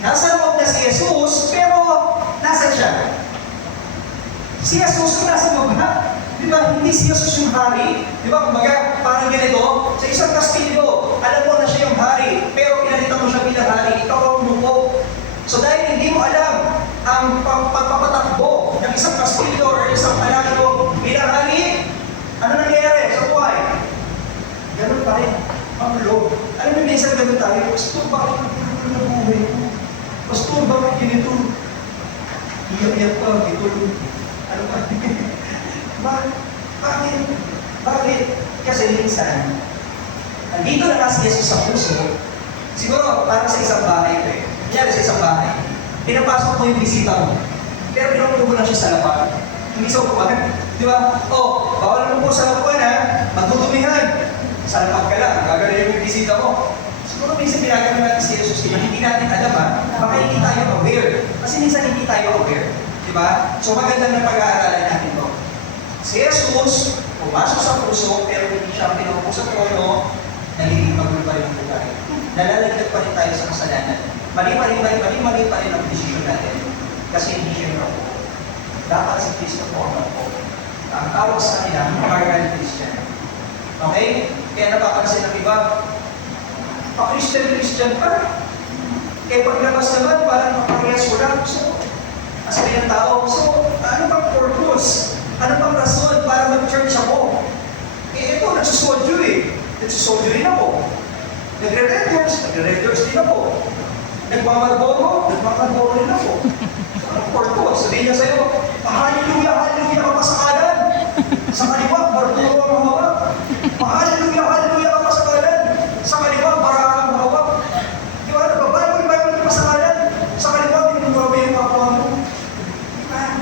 Nasa loob na si Jesus, pero nasa siya? Si Jesus na nasa loob na. Di ba? Hindi si Jesus yung hari. Di ba? Kumbaga, parang ganito, sa isang kastilyo, alam mo na siya yung hari, pero pinalitan mo siya bilang hari, ikaw ang umupo. So dahil hindi mo alam ang pagpapatakbo ng isang kastilyo o isang palasyo bilang hari, ano nangyayari sa buhay? Ganun pa rin. Ang loob. Alam mo, minsan ganun tayo, Pastor, bakit ang buhay ko? Pastor, bakit ganito? Iyak-iyak pa, ito. Ano pa? Bakit? Kasi minsan, nandito na kasi Jesus sa puso, siguro para sa isang bahay ito eh. Kunyari sa isang bahay, pinapasok mo yung bisita mo, pero pinapasok mo lang siya sa lapag. Hindi sa upuan. Di ba? Bawal mo po sa upuan magdudumihan. Sa lapag ka lang, gagawin yung bisita mo. Siguro minsan ginagawa natin si Jesus, hindi natin alam baka hindi tayo aware. Kasi minsan hindi tayo aware. Di ba? So maganda na pag-aaralan natin to. Si Jesus, pumasok sa puso, pero hindi siya pinupo sa trono, nagiging magulo pa rin ang buhay. Nalalaglag pa rin tayo sa kasalanan. Mali pa rin ang desisyon natin. Kasi hindi siya yung ako. Dapat si Kristo po ang ako. Ang tawag sa kanila, carnal Christian. Okay? Kaya napapansin ng iba, pa-Christian pa. Kaya paglabas naman, parang maparehas ko lang. So, as kanyang tao, so, ano bang purpose? Ano bang rason para mag-church ako? Ito, nagsusoldier eh. Nagsusoldier rin ako. Nagre-red doors din ako. Nagmamarboro rin ako. So, anong purpose? Sabihin niya sa'yo, hallelujah ka pa sa kanan. Sa kaliwa, barburo ang hawak. Hallelujah ka pa sa kanan. Sa kaliwa, baraka ang hawak. Di ba? Bible ka pa sa kanan. Sa kaliwa, minumurabi yung kapwa mo.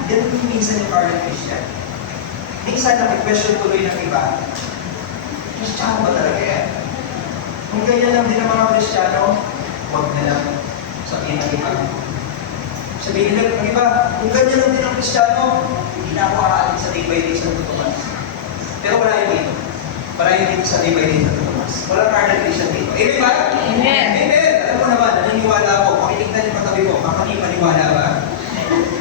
Ganun yung minsan yung carnal Christian. Minsan, nakipwestiyon tuloy ng iba. Kristiyan ba talaga yan? Kung ganyan lang din ang mga Kristiyano, huwag na lang sabihin ng iba. Sabihin nila ng iba, kung ganyan lang din ang Kristiyano, hindi na ako aalit sa day by day sa Tomas. Pero wala yun dito. Wala yun dito sa day by day sa Tomas. Walang carnal Christian dito. Amen ba? Amen. Amen. Alam mo naman, naniniwala ako. Pakitignan yung katabi ko. Makapaniwala ba?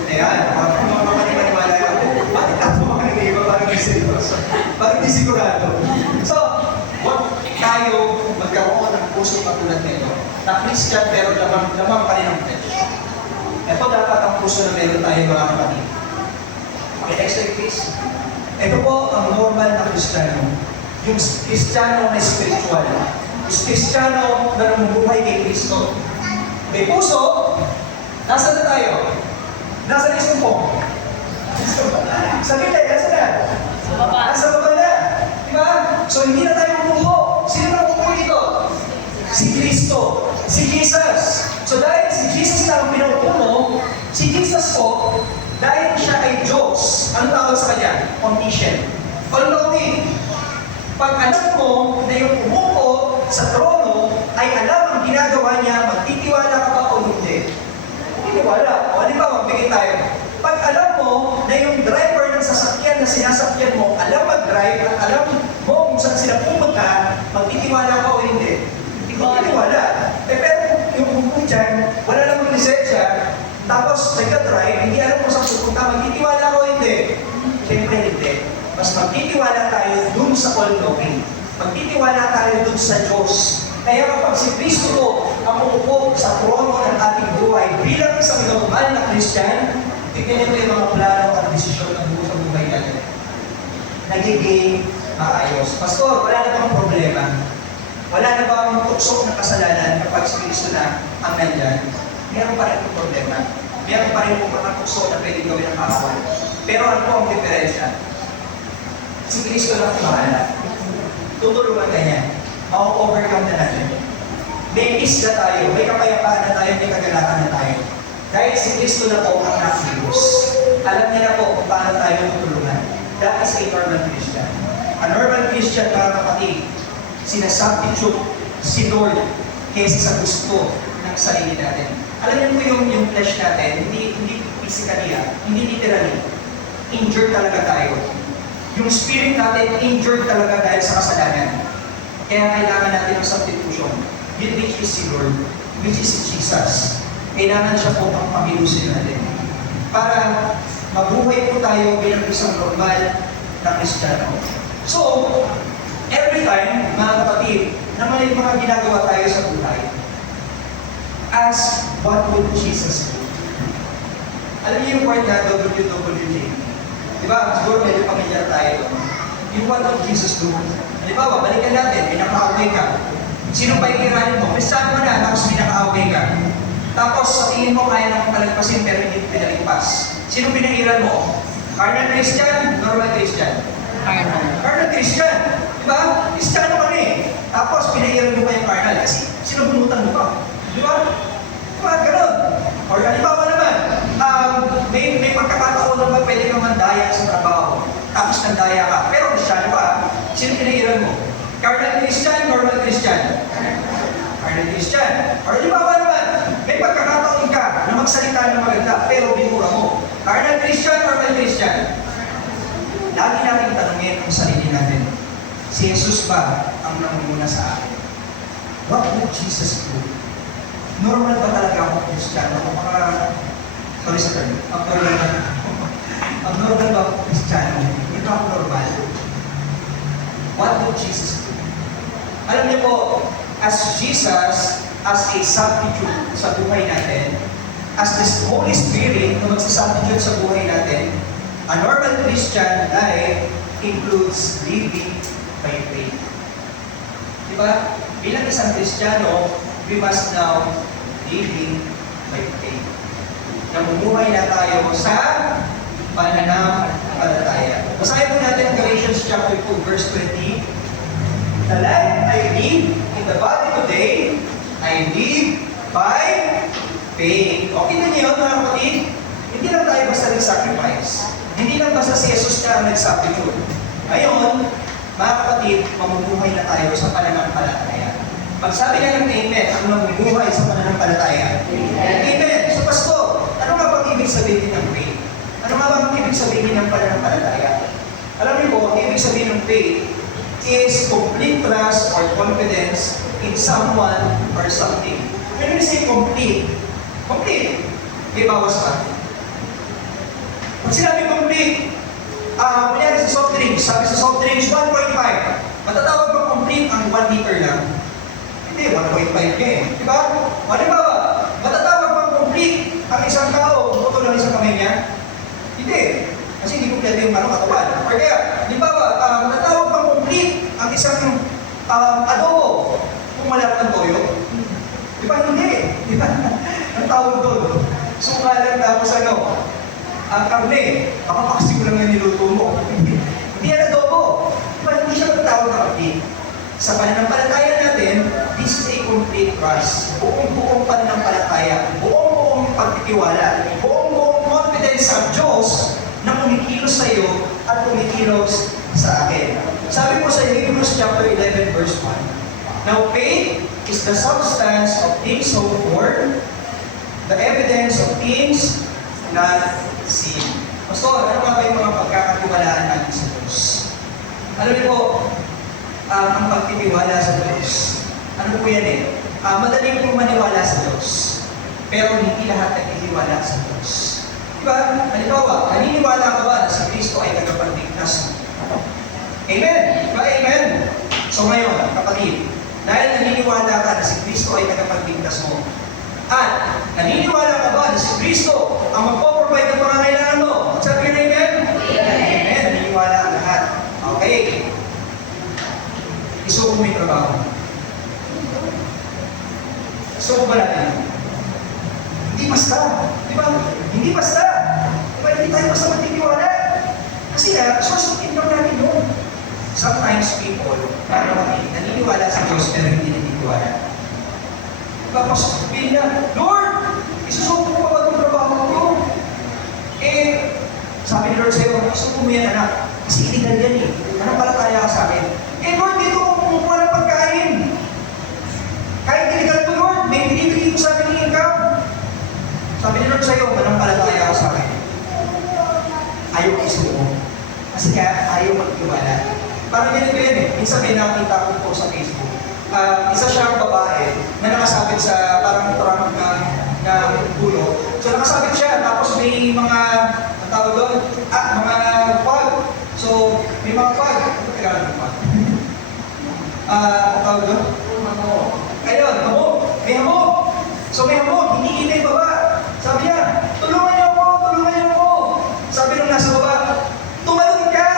Ayan, makapaniwala ako. Bakit ako makaniwala? Parang di seryoso. Parang di sigurado. So, huwag tayo magkaroon ng puso katulad nito. Na Christian pero lamang pa rin ang flesh. Ito dapat ang puso na meron tayo mga kapatid. Okay, next slide please. Ito po ang normal na Kristiyano. Yung Kristiyano na spiritual. Yung Kristiyano na namumuhay kay Kristo. May puso, nasa na tayo? Nasa na isang po? Sa gilid, nasa na? Sa baba. Nasa baba na. Diba? So hindi na tayo umuho. Sino na umuho dito? Si Kristo. Si Jesus. So dahil si Jesus na ang pinupuno, si Jesus po, dahil siya ay Diyos, ano tawag sa kanya? Omniscient. All-knowing. Pag alam mo na yung umupo sa trono ay alam ang ginagawa niya, magtitiwala ka ba o hindi? Titiwala. O halimbawa, magbigay tayo. Pag alam mo na yung driver ng sasakyan na sinasakyan mo, alam mag-drive at alam mo kung saan sila pumunta, magtitiwala ka o hindi? Magtitiwala. Pero yung umupo dyan, wala namang lisensya, tapos nagka-drive, hindi alam kung saan pupunta, magtitiwala ka o hindi? Siyempre hindi. Mas magtitiwala tayo dun sa all-knowing. Magtitiwala tayo dun sa Diyos. Kaya kapag si Kristo po ang umupo sa trono ng ating buhay bilang isang normal na Christian, tignan niyo yung mga plano at desisyon ng buhay sa buhay natin. Nagiging maayos. Pastor, wala na bang problema? Wala na bang tuksok na kasalanan kapag si Kristo na ang nandyan? Meron pa rin problema. Meron pa rin mga tuksok na pwede gawin ng kaaway. Pero ano po ang diferensya? Si Kristo lang ang bahala. Tutulungan ka niya. Ma-overcome na natin. May peace na tayo, may kapayapaan na tayo, may kagalatan na tayo. Dahil si Kristo na po ang nakilus. Alam niya na po kung paano tayo tutulungan. That is a normal Christian. A normal Christian, mga kapatid, sinasubstitute si Lord kaysa sa gusto ng sarili natin. Alam niyo po yung flesh natin, hindi physically, hindi literally. Injured talaga tayo. Yung spirit natin, injured talaga dahil sa kasalanan. Kaya kailangan natin ng substitution. Which is si Lord, which is si Jesus. Kailangan siya po ang pamilusin natin. Para mabuhay po tayo bilang isang normal na Kristiyano. So, every time, mga kapatid, na may mga ginagawa tayo sa buhay, ask, what would Jesus do? Alam niyo yung word na WWJD? Diba? Siguro medyo pamilyar tayo. Yung what would Jesus do? Halimbawa, balikan natin, may nakaaway ka. Sino pa ikiranin mo? Kristiyano na, tapos may nakaaway ka. Tapos sa tingin mo, kaya na kong talagpasin, pero hindi pinalipas. Sino pinahiran mo? Carnal Christian, normal Christian? Carnal Christian. Diba? Kristiyano ka rin. Tapos pinahiran mo pa yung carnal kasi sinubunutan mo pa. Diba? Diba? Ganon. Or halimbawa naman, may pagkakataon naman pwede kang mandaya sa trabaho. Tapos nandaya ka. Pero Kristiyano ka. Sino pinahiran mo? Carnal Christian, normal Christian? Carnal Christian. Or halimbawa naman, may pagkakataon ka na magsalita ng maganda, pero binura mo. Carnal Christian, normal Christian? Lagi natin tanungin ang sarili natin. Si Jesus ba ang namumuna sa akin? What would Jesus do? Normal ba talaga ako Kristiyano? Sorry sa term. Abnormal ba ako Kristiyano? Ito ako normal. What would Jesus do? Alam niyo po, as Jesus, as a substitute sa buhay natin, as the Holy Spirit na magsasubstitute sa buhay natin, a normal Christian life includes living by faith. Diba? Bilang isang Kristiyano, we must now living by faith. Namumuhay na tayo sa pananampalataya. Basahin po natin ang Galatians chapter 2, verse 20. The life I live in the body today, I live by faith. Okay na niyo, mga kapatid? Hindi lang tayo basta nag-sacrifice. Hindi lang basta si Jesus na ang nag-substitute. Ngayon, mga kapatid, mamumuhay na tayo sa pananampalataya. Magsabi nga ng amen ang namumuhay sa pananampalataya. Amen. So, Pastor, ano nga bang ibig sabihin ng faith? Ano nga bang ibig sabihin ng pananampalataya? Alam niyo po, ang ibig sabihin ng faith is complete trust or confidence in someone or something. When we say complete, may bawas pa. Pag sinabi complete, kunyari sa soft drinks, sabi sa soft drinks, 1.5. Matatawag ba complete ang 1 liter lang? Hindi, 1.5 niya eh. Diba? Halimbawa, matatawag bang complete ang isang tao kung ito lang isang kamay niya? Hindi. Kasi hindi kompleto yung katawan. Or kaya, halimbawa, matatawag bang complete ang isang adobo kung wala ng toyo? Diba? Hindi. Diba? Ang tawag doon. Sukalan tapos ang karne. Kapapakasi ko lang yung niluto mo. Hindi yan adobo. Diba? Hindi siya matatawag na complete. Sa pananampalataya natin, this is a complete trust. Buong-buong pananampalataya, buong-buong pagtitiwala, buong-buong confidence sa Diyos na kumikilos sa iyo at kumikilos sa akin. Sabi po sa Hebrews chapter 11 verse 1, now faith is the substance of things hoped for, the evidence of things not seen. Pastor, ano nga ba yung mga pagkakatiwalaan natin sa Diyos? Alam niyo po, ang pagtitiwala sa Diyos. Ano po yan eh? Madali pong maniwala sa Diyos. Pero hindi lahat nagtitiwala sa Diyos. Diba? Halimbawa, naniniwala ka ba na si Kristo ay tagapagligtas mo? Amen? Diba? Amen? So ngayon, kapatid, dahil naniniwala ka na si Kristo ay tagapagligtas mo, at naniniwala ka ba na si Kristo ang magpo-provide ng pangangailangan mo? Sabi na amen? Amen. Naniniwala ang lahat. Okay. Isuko mo yung trabaho. Isuko ba natin? Hindi basta. Di ba? Hindi basta. Di ba? Hindi tayo basta magtitiwala. Kasi source of income natin yun. Sometimes people, naniniwala sa Diyos pero hindi naniniwala. Tapos sabihin niya, Lord, isusuko mo ba itong trabaho ko? Sabi ni Lord sa'yo, isuko mo yan anak. Kasi illegal yan eh. Anong palataya ka sa akin? Lord, dito ako kumukuha ng pagkain. Kahit illegal to Lord, may binibigay ko sa akin ng income. Sabi ni Lord sa'yo, manampalataya ka sa akin. Ayaw isuko. Kasi kaya ayaw magtiwala. Parang ganito yan eh. Minsan may nakita ko po sa Facebook. Isa siyang babae na nakasabit sa parang trunk na pulo. So nakasabit siya, tapos may mga, ang tawag doon, mga pag. So, may mga pag. Ano kailangan ng pag? Ang tawag doon? Ayun, hamog. May hamog. So may hamog, hindi kita yung baba. Sabi niya, tulungan niyo ako, tulungan niyo ako. Sabi nung nasa baba, tumalon ka!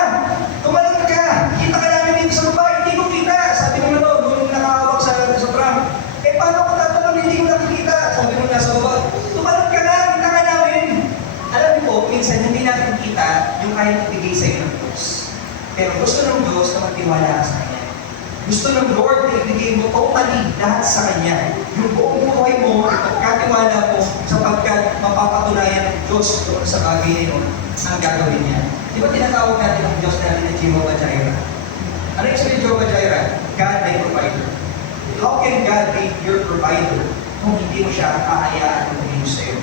Tumalon ka! Kita ka namin dito sa baba, hindi ko kita. Sabi nung nung nakahawak sa pram. Paano ko tatalon, hindi ko nakikita. Sabi nung nasa baba, tumalon ka na, kita ka namin. Alam niyo po, minsan hindi natin kita yung kaya ibigay sa iyo ng Diyos. Pero gusto ng Diyos na magtiwala ka sa Kanya. Gusto ng Lord na ibigay mo totally lahat sa Kanya. Yung buong buhay mo, ipagkatiwala mo sapagkat mapapatunayan ng Diyos doon sa bagay na yun ang gagawin niya. Di ba tinatawag natin ang Diyos natin na Jehovah Jireh? Ano yung sabi Jehovah Jireh? God my provider. How can God be your provider kung hindi mo siya kaayaan ng magiging sa'yo?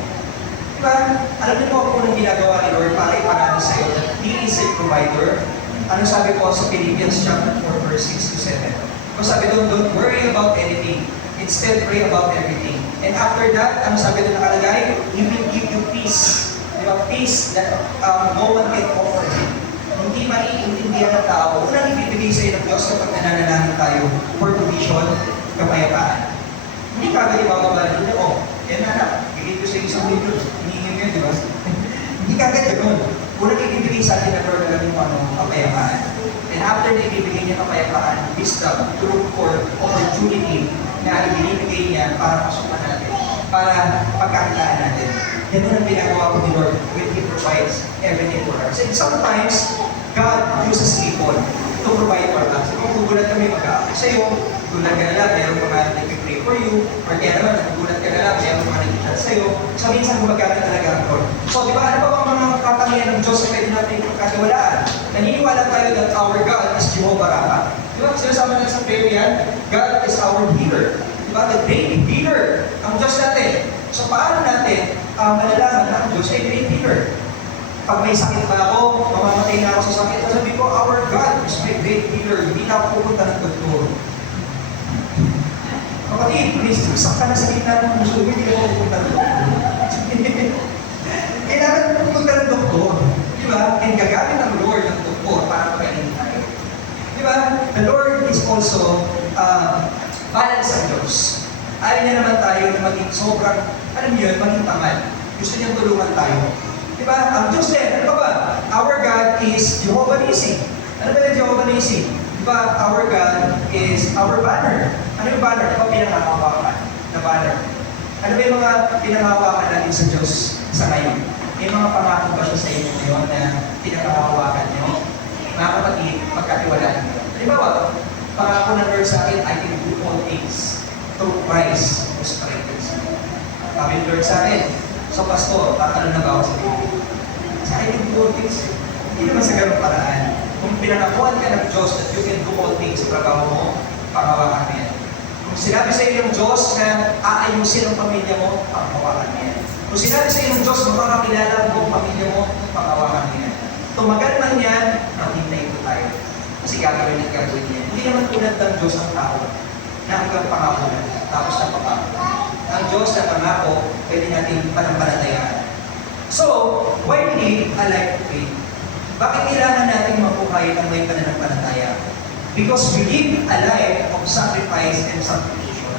Diba? Alam niyo po kung anong ginagawa ni Lord para iparami sa'yo that He is a provider. Ano sabi po sa Philippians chapter 4 verse 6 to 7? Kung sabi doon, don't worry about anything. Instead, pray about everything. And after that, ano sabi doon nakalagay? He will give you peace. Diba? Peace that no one can offer you. Hindi maiintindihan ng tao. Unang ibibigay sa'yo ng Diyos kapag nananalangin tayo for provision, kapayapaan. Hindi kagad ibababa doon, yan na, bigay ko sa isang libro. Hinihingin yun, di ba? Hindi kagad gano'n. Unang ibibigay sa atin na Lord alam yung kapayapaan. And after na ibibigay niya kapayapaan, wisdom, to look for opportunity na ibinibigay niya para pasukan natin, para pagkakitaan natin. Ganun ang pinagawa ko ni Lord when He provides everything for us. And sometimes, God uses people to provide for us. Kung gugulat kami mag-aapay sa'yo, gugulat ka na lang, mayroon mga nag-pray for you, or kaya naman, gugulat ka na lang, mayroon mga nag-chat sa'yo. So, minsan gumagamit talaga ang Lord. So, di ba, ano ba ang mga katangian ng Diyos na pwede natin pagkatiwalaan? Naniniwala tayo that our God is Jehovah Rapha. Di ba? Sinasama natin sa prayer yan, God is our healer. Di ba? The great healer. Ang Diyos natin. So paano natin malalaman na ang Diyos ay great healer? Pag may sakit ba ako, mamamatay na ako sa sakit, sabi ko, our God is my great healer. Hindi na ako pupunta ng doktor. Kapatid, please, isak ka na sa gitna ng musubi, hindi ako pupunta ng doktor. Kailangan pupunta ng doktor. Di ba? And gagamit ng Lord ng doktor para pagaling tayo. Di ba? The Lord is also balance ang Diyos. Ayaw niya naman tayo na maging sobrang, alam niyo yun, maging tamad. Gusto niyang tulungan tayo. Di ba? Ang Diyos din, ano ba? Our God is Jehovah Nissi. Ano ba yung Jehovah Nissi? Di ba? Our God is our banner. Ano yung banner? Ano ba pinangahawakan na banner? Ano ba yung mga pinangahawakan natin sa Diyos sa ngayon? May mga pangako ba siya sa inyo ngayon na pinangahawakan niyo? Mga kapatid, magkatiwalaan niyo. Halimbawa, pangako ng Lord sa akin, I can do all things through Christ who strengthens me. Sabi ng Lord sa akin, so pastor, tatanong na ba ako sa Biblia? Sa I can do all things. Hindi naman sa ganung paraan. Kung pinangakuan ka ng Diyos that you can do all things sa trabaho mo, pangawakan mo yan. Kung sinabi sa iyo ng Diyos na aayusin ang pamilya mo, pangawakan mo yan. Kung sinabi sa iyo ng Diyos, makakakilala ang buong pamilya mo, pangawakan mo yan. Tumagal man yan, maghintay ko tayo. Kasi gagawin at gagawin yan. Hindi naman tulad ng Diyos ang tao na hanggang pangako na, tapos na pangako. Ang Diyos na pangako, pwede natin panampalatayaan. So, why live a life of faith? Bakit kailangan natin mabuhay ang may pananampalataya? Because we live a life of sacrifice and substitution.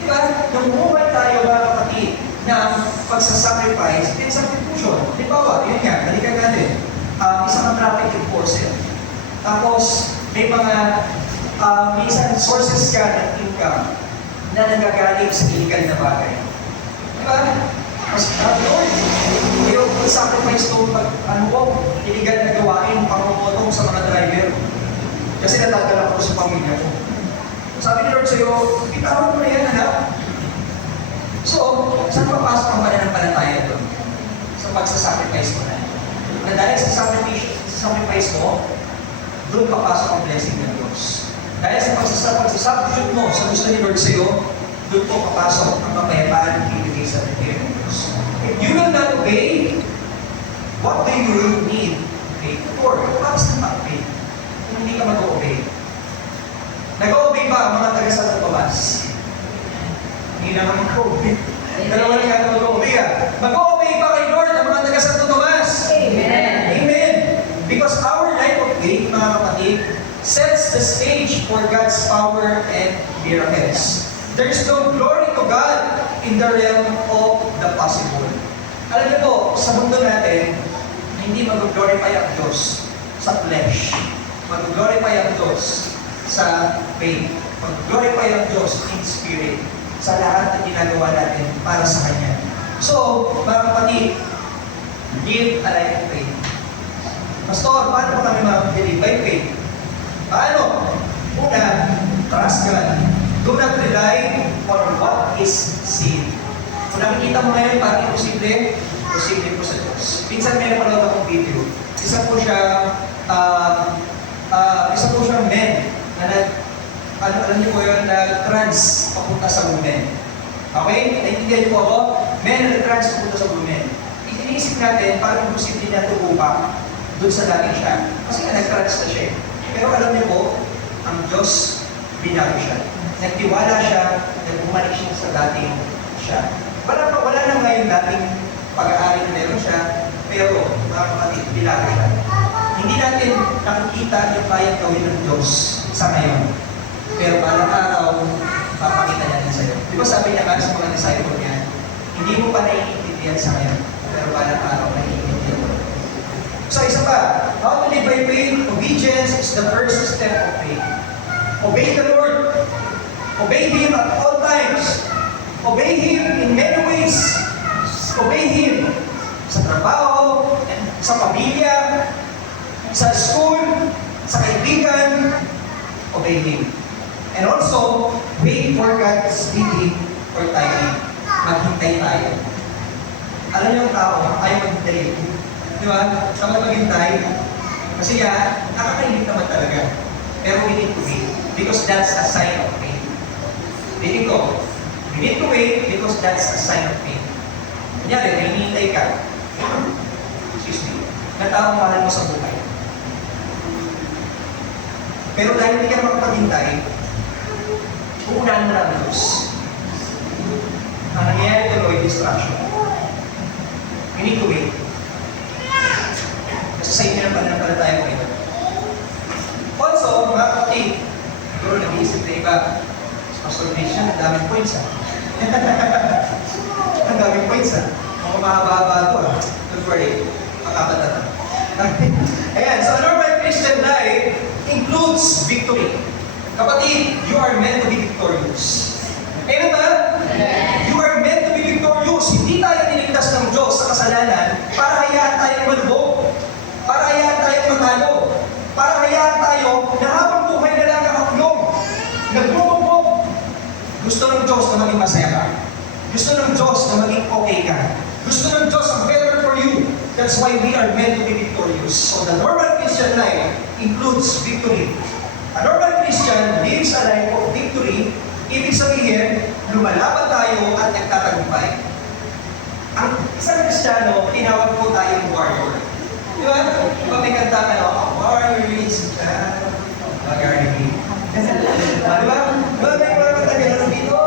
Diba? Nung buhay tayo, mga kapatid, ng pagsasacrifice and substitution. Diba? Yun nga, balikan natin. Isang traffic enforcer. Tapos, may mga isang sources ka ng income na nanggagaling sa illegal na bagay. Diba? Mas Lord, yung sacrifice to illegal na gawain, pangumotong sa mga driver. Kasi natagal ako sa pamilya ko. Sabi ni Lord sa'yo, itawan mo na yan, anak. So, saan papasok ang pananampalataya doon? Sa pagsasacrifice mo na. Na dahil sa sacrifice mo, doon papasok ang blessing ng Diyos. Dahil sa pagsasubstitute mo sa gusto ni Lord sa'yo, doon po papasok ang kapayapaan ng ibigay sa pagkira ng Diyos. If you will not obey, what do you really need to pay for? Para sa pag-obey. Kung hindi ka mag-obey. Nag-obey ba ang mga taga-Santo Tomas? Hindi naman mag-obey. Dalawa na nga mag-obey Mag-obey ba kay Lord ang mga taga-Santo Tomas? Amen. Amen. Because our life of faith, mga kapatid, sets the stage for God's power and miracles. There is no glory to God in the realm of the possible. Alam niyo po, sa mundo natin, hindi mag-glorify ang Diyos sa flesh. Mag-glorify ang Diyos sa faith. Mag-glorify ang Diyos in spirit sa lahat na ginagawa natin para sa Kanya. So, mga kapatid, live a life of faith. Pastor, paano ba kami mag-live by faith? Paano? Una, trust God. Do not rely on what is seen. Kung nakikita mo ngayon, parang imposible, posible po sa Diyos. Minsan may napanood akong video. Isa po siyang men na alam niyo po yun, nag-trans papunta sa women. Okay? Naintindihan niyo po ako? Men na nag-trans papunta sa women. Iniisip natin, parang imposible na tubupa doon sa dating siya. Kasi nga nag-trans na siya. Pero alam niyo po, ang Diyos, binago siya. Nagtiwala siya, nag-bumalik siya sa dating siya. Wala na ngayon dating pag-aari na meron siya, pero mga kapatid, binago siya. Hindi natin nakikita yung kayang gawin ng Diyos sa ngayon. Pero balang araw, papakita natin sa iyo. Di ba sabi niya nga sa mga disciple niya, hindi mo pa naiintindihan sa ngayon, pero balang araw naiintindihan mo. So isa pa, how to live by faith? Obedience is the first step of faith. Obey the Lord. Obey Him at all times. Obey Him in many ways. Obey Him sa trabaho, sa pamilya, sa school, sa kaibigan. Obey Him. And also, wait for God's leading or timing. Maghintay tayo. Alam niyo ang tao, ayaw maghintay. Di ba? Dapat maghintay. Kasi nakakainit naman talaga. Pero we need to wait because that's a sign of faith. Dito ko, we need to wait because that's a sign of faith. Kunyari, may hinihintay ka. Excuse me. Na taong mahal mo sa buhay. Pero dahil hindi ka makapaghintay, uunahan mo lang ang Diyos. Ang nangyayari tuloy, distraction. We need to wait. Kasi sa inyo ng pananampalataya mo ito. Also, mga kapatid, siguro nag-iisip na iba, Pastor Christian, ang daming points ha. Ang daming points ha. Mga mahaba-haba ito ha. Don't worry, makakatata. Ayan, so a normal Christian life includes victory. Kapatid, you are meant to be victorious. Amen ba? You are meant to be victorious. Hindi tayo niligtas ng Diyos sa kasalanan para hayaan tayong malubog. Para hayaan tayong matalo. Para hayaan tayo na habang buhay na lang nakakulong. Nagbubog. Gusto ng Diyos na maging masaya ka. Gusto ng Diyos na maging okay ka. Gusto ng Diyos ang better for you. That's why we are meant to be victorious. So the normal Christian life includes victory. A normal Christian lives a life of victory. Ibig sabihin, lumalaban tayo at nagtatagumpay. Ang isang Kristiyano, tinawag po tayong warrior. Di ba? Diba may kanta ka, a warrior is God. Mag-army. Diba? Diba may mga kanta dito?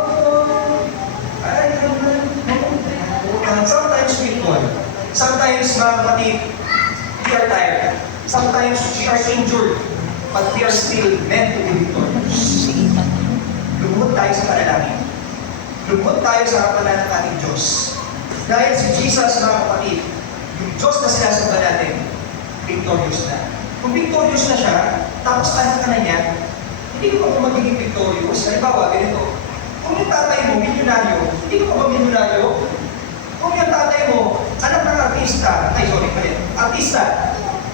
Sometimes we fall. Sometimes, mga kapatid, we are tired. Sometimes we are injured. But we are still meant to be victorious. Lumuhod tayo sa panalangin. Lumuhod tayo sa harapan ng ating Diyos. Dahil si Jesus, mga kapatid, yung Diyos na sinasamba natin, victorious na. Kung victorious na siya, tapos anak ka na niya, hindi ka pa kung magiging victorious. Halimbawa, ganito. Kung yung tatay mo, milyonaryo, hindi ka pa ba milyonaryo? Kung yung tatay mo, anak ng artista, artista,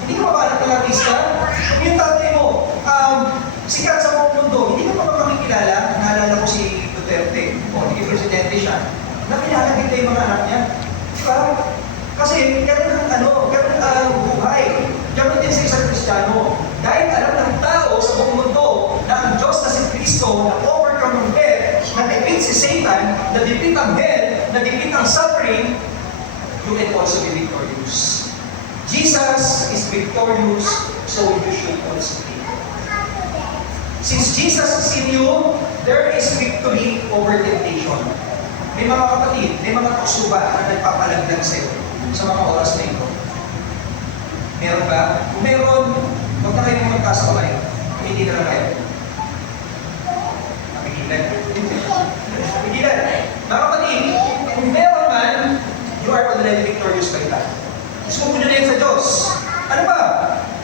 hindi ka pa ba anak ng artista? Kung yung tatay mo, sikat sa buong mundo, hindi ka pa ba makikilala? Naalala ko si Duterte, o naging presidente siya. Nakilala kita yung mga anak niya. Diba? Kasi ganun ang buhay. Ganun din sa isang Kristiyano. Dahil alam ng tao sa buong mundo na ang Diyos na si Kristo na overcome ng death, na defeat si Satan, na defeat ang death, na defeat ang suffering, you can also be victorious. Jesus is victorious, so you should also be. Since Jesus is in you, there is victory over temptation. May mga kapatid, may mga kusuba na nagpapalagdag sa iyo sa mga oras na ito. Meron ba? Kung meron, huwag na kayo magkasa kamay. Hindi na lang kayo. Napigilan. Napigilan. Mga kapatid, kung meron man, you are already victorious by God. Gusto mo na rin sa Diyos. Ano ba?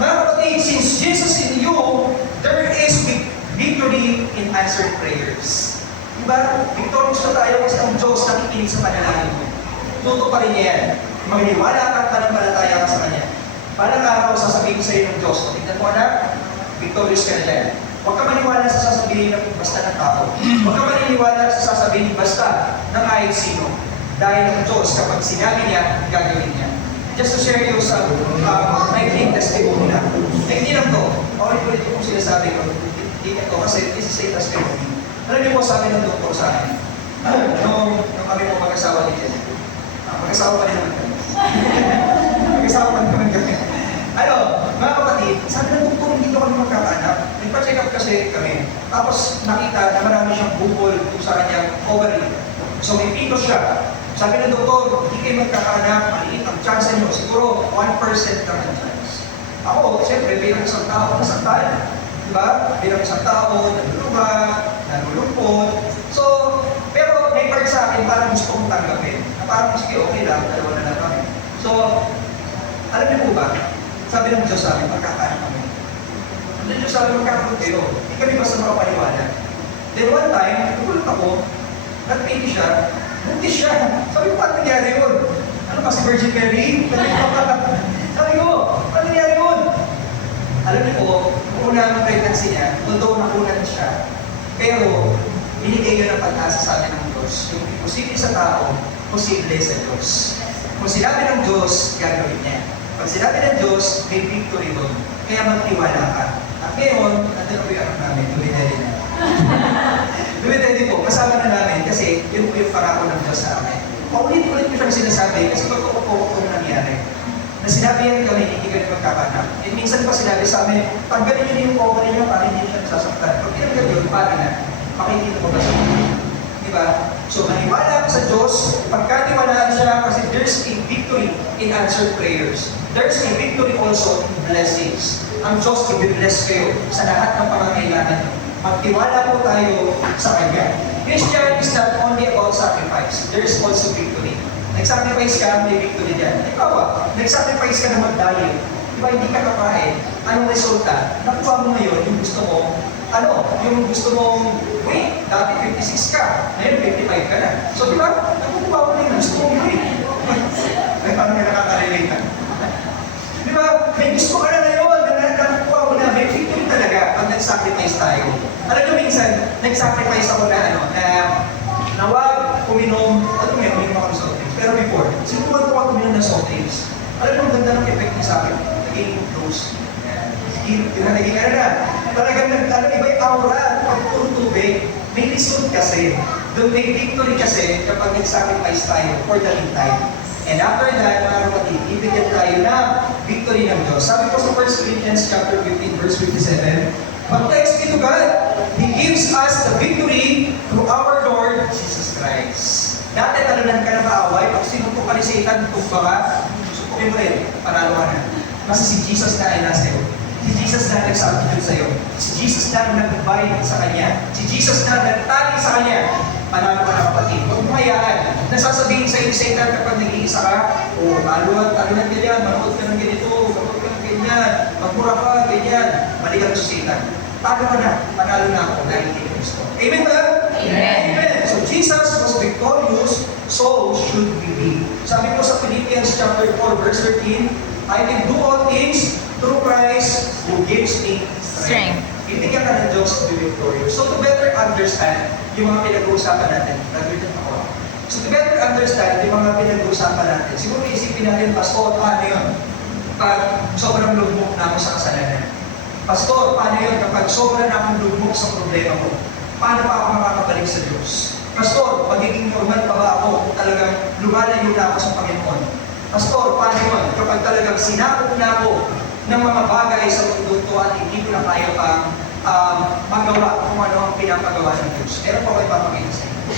Mga kapatid, since Jesus in you, there is victory in answered prayers. Diba? Victorious na tayo kasi ang Diyos nakikinig sa panalangin mo. Tuto pa rin niya yan. Maniniwala ka at pananampalataya ka sa Kanya. Parang araw sasabihin sa iyo ng Diyos, tignan mo anak, victorious ka na dyan. Huwag ka maniwala sa sasabihin ng basta ng tao. Huwag ka maniniwala sa sasabihin basta ng kahit sino. Dahil ang Diyos, kapag sinabi niya, gagawin niya. Just to share you some nailing testimony na. Hindi lang to. Ulit-ulit kong sinasabi ko. Hindi ko kasi this is a testimony. Alam niyo po, sabi ng doktor sa akin, nung kami po mag-asawa ni Jen. Mag-asawa pa rin naman kami. Mag-asawa pa rin naman kami. Mga kapatid, sabi ng doktor, hindi ko kami magkakaanak. Nagpa-check up kasi kami. Tapos nakita na marami siyang bukol sa kanyang ovary. So may pitos siya. Sabi ng doktor, hindi kayo magkakaanak, maliit ang chance nyo. Siguro 1% lang ang chance. Ako, siyempre, bilang isang tao, nasaktan. Diba? Bilang isang tao, naluluha, nalulungkot. So, pero may part sa akin, parang gusto kong tanggapin. Parang, sige, okay lang, dalawa na lang kami. So, alam niyo po ba, sabi ng Diyos sa amin, magkakaanak kami. Sabi ng Diyos sa amin, magkakaanak kayo. Hindi kami basta makapaniwala. Then one time, nagulat ako, nag-pity siya, buntis siya. Sabi ko, paano nangyari yun? Ano ba si Virgin Mary? Sabi ko, paano nangyari yun? Alam niyo po, kung unang pregnancy niya, although nakunan siya, pero binigay yun ang pag-asa sa atin ng Diyos. Yung posible sa tao, posible sa Diyos. Kung sinabi ng Diyos, gagawin niya. Pag sinabi ng Diyos, may victory doon. Kaya magtiwala ka. At ngayon, nandun po yung anak namin, Lumideli na. Lumideli po, kasama na namin kasi yun po yung parako ng Diyos sa amin. Paulit-ulit ko siyang sinasabi kasi totoo po itong nangyari. Na sinabi yan kami, hindi kami magkakanak. And minsan pa sinabi sa amin, tanggalin niyo yung cover niyo para hindi siya nasasaktan. Pag tinanggal yun, paano na? Makikita ko ba sa mga? Diba? So, maniwala ko sa Diyos, pagkatiwalaan siya kasi there's a victory in answered prayers. There's a victory also in blessings. Ang Diyos i-bless kayo sa lahat ng pangangailangan. Magtiwala po tayo sa Kanya. Christian is not only about sacrifice. There is also victory. Nag-sacrifice ka, may victory dyan. Ikaw ba? Nag-sacrifice ka na mag-diet. Diba, hindi ka kakain. Anong resulta? Nakuha mo ngayon yung gusto mo, yung gusto mong, wait, dati 56 ka, ngayon 55 ka na. So, diba, nakukuha mo na yung gusto mong wait. Ay, parang may nakaka-relate na. Diba, may gusto ka na ngayon, nakukuha mo na, may victory talaga pag nag-sacrifice tayo. Alam nyo, minsan, nag-sacrifice ako na wag uminom, uminom ako ng soft drinks. Pero before, sinubukan ko ako uminom ng soft drinks. Alam mo, ang ganda ng effect niya sa akin. Naging close. Naging ano na. Talagang iba yung aura pag puro tubig. May result kasi. Doon may victory kasi kapag nag-sacrifice tayo for the meantime. And after that, mga kapatid, ibigyan tayo na victory ng Diyos. Sabi ko sa 1 Corinthians chapter 15, verse 57, but thanks be to God, He gives us the victory through our Lord Jesus Christ. Dati talunan ka na kaaway, pag sinuntok ka ni Satan, tumba ka, supukin mo rin, panalo ka na. Kasi si Jesus na ay nasa iyo. Si Jesus na nag-substitute sa iyo. Si Jesus na nag-bind sa Kanya. Si Jesus na nagtali sa Kanya. Panalo ka na kapatid. Huwag mo hayaan. Nasasabihin sa iyo ni Satan kapag nag-iisa ka, talunan ganyan, manood ka ng ganito, manood ka ng ganyan, magmura ka, ganyan. Balikan mo si Satan. Paano ka na? Panalo na ako dahil kay Kristo. Amen ba? Amen. Amen. So Jesus was victorious, so should we be. Sabi po sa Philippians chapter 4, verse 13, I can do all things through Christ who gives me strength. Ibigyan ka ng Diyos to be victorious. So to better understand yung mga pinag-uusapan natin, graduate ako. So to better understand yung mga pinag-uusapan natin, siguro isipin natin, Pastor, paano yun? Pag sobrang lugmok na ako sa kasalanan. Pastor, paano yun kapag sobrang na akong lugmok sa problema ko? Paano pa ako makakabalik sa Diyos? Pastor, magiging normal pa ba ako kung talagang lumalayo na ako sa Panginoon? Pastor, paano yun kapag talagang sinakop na ako ng mga bagay sa mundo to at hindi ko na kaya pang magawa kung ano ang pinapagawa ng Diyos? Meron pa ko ipapakita sa inyo.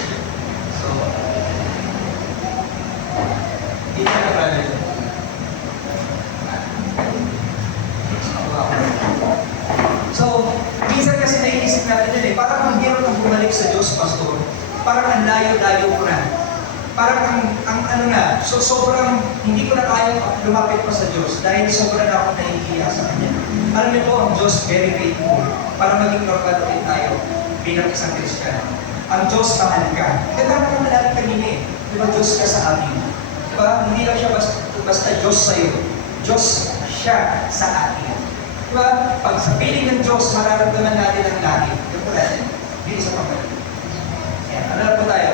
So, hindi na brother. So, minsan kasi naiisip natin yun parang ang hirap ng bumalik sa Diyos, Pastor. Parang ang layo-layo ko na. Parang ang ano na, so sobrang hindi ko na kaya lumapit pa sa Diyos dahil sobrang na ako nahihiya sa Kanya. Alam niyo po, ang Diyos very faithful para maging normal ulit tayo bilang isang Kristiyano. Ang Diyos mahal ka. Ganda mo naman natin kanina Di ba Diyos ka sa amin? Di ba? Hindi lang siya basta Diyos sa'yo. Diyos siya sa atin. Diba? Pag sa piling ng Diyos, mararamdaman natin ang langit. Yung po natin, hindi sa pagkakas. Yan, ano na po tayo?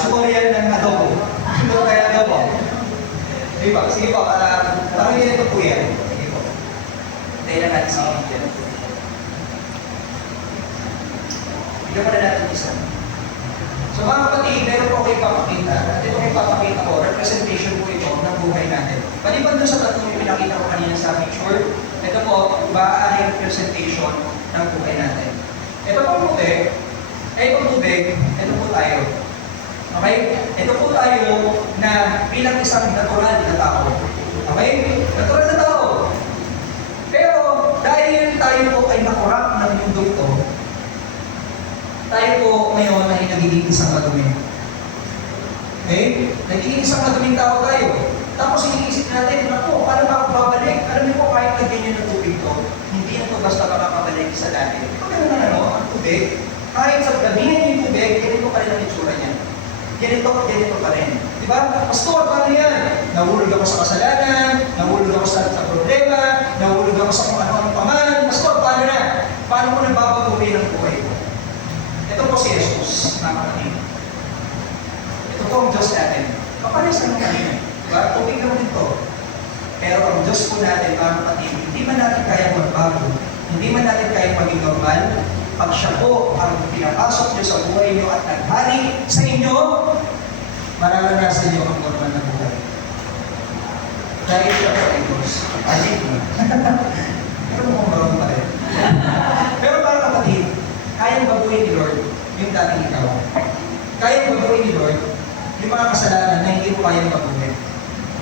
Tutorial ng adobo. Ano tayo adobo? Sige po, parang ganito po yan. Sige po. Tayo na natin sa dyan. Bigyan mo na natin isa. So mga kapatid, meron po ako ipapakita. At ito ko ipapakita ko, representation po ito ng buhay natin. Maliban doon sa tatlong yung pinakita ko kanina sa picture, ito po, bahay representation ng buhay natin. Ito po puti, itong tubig, ito po tayo. Okay? Ito po tayo na bilang isang natural na tao. Okay? Natural na tao. Pero dahil tayo po ay nakurap ng mundo ito, tayo po ngayon ay nagiging isang madumi. Okay? Nagiging isang maduming tao tayo. Tapos iniisip natin, paano ba ako babalik? Alam niyo po, kahit nagganyan ng tubig to, hindi na ito basta makakabalik sa dati. Pag ano, ang tubig, kahit sa gabihin yung tubig, ganito pa rin ang itsura niya. Ganito pa rin. Diba? Pastor, paano yan? Nahulog ako sa kasalanan, nahulog ako sa problema, nahulog ako sa kung ano-ano pa man. Pastor, paano na? Paano mo nababaguhin ang buhay ko? Ito po si Jesus, mga kapatid. Ito po ang Diyos natin. Kapares naman kanina. Diba? Tubig naman ito. Pero ang Diyos po natin, mga kapatid, hindi man natin kaya magbago, hindi kasal, pag siya po ang pinapasok niyo sa buhay niyo at naghari sa inyo, mararanasan niyo ang normal na buhay. Dahil siya po ay Diyos. Alit mo. Pero mukhang marami pa rin. Pero para kapatid, kayang baguhin ni Lord yung dating ikaw. Kayang baguhin ni Lord yung mga kasalanan na hindi mo kayang baguhin.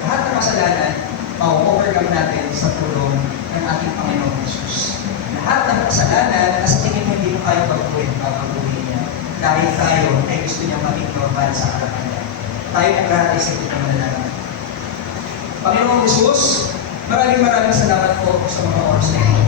Lahat ng kasalanan, ma-overcome natin sa tulong ng ating Panginoong Jesus. Lahat ng kasalanan na sa tingin mo hindi mo kayang baguhin, babaguhin niya. Dahil tayo ay gusto niya maging normal sa harapan niya. Tayo po lahat ay sa ito manalangin. Panginoong Jesus, maraming salamat po sa mga oras na ito.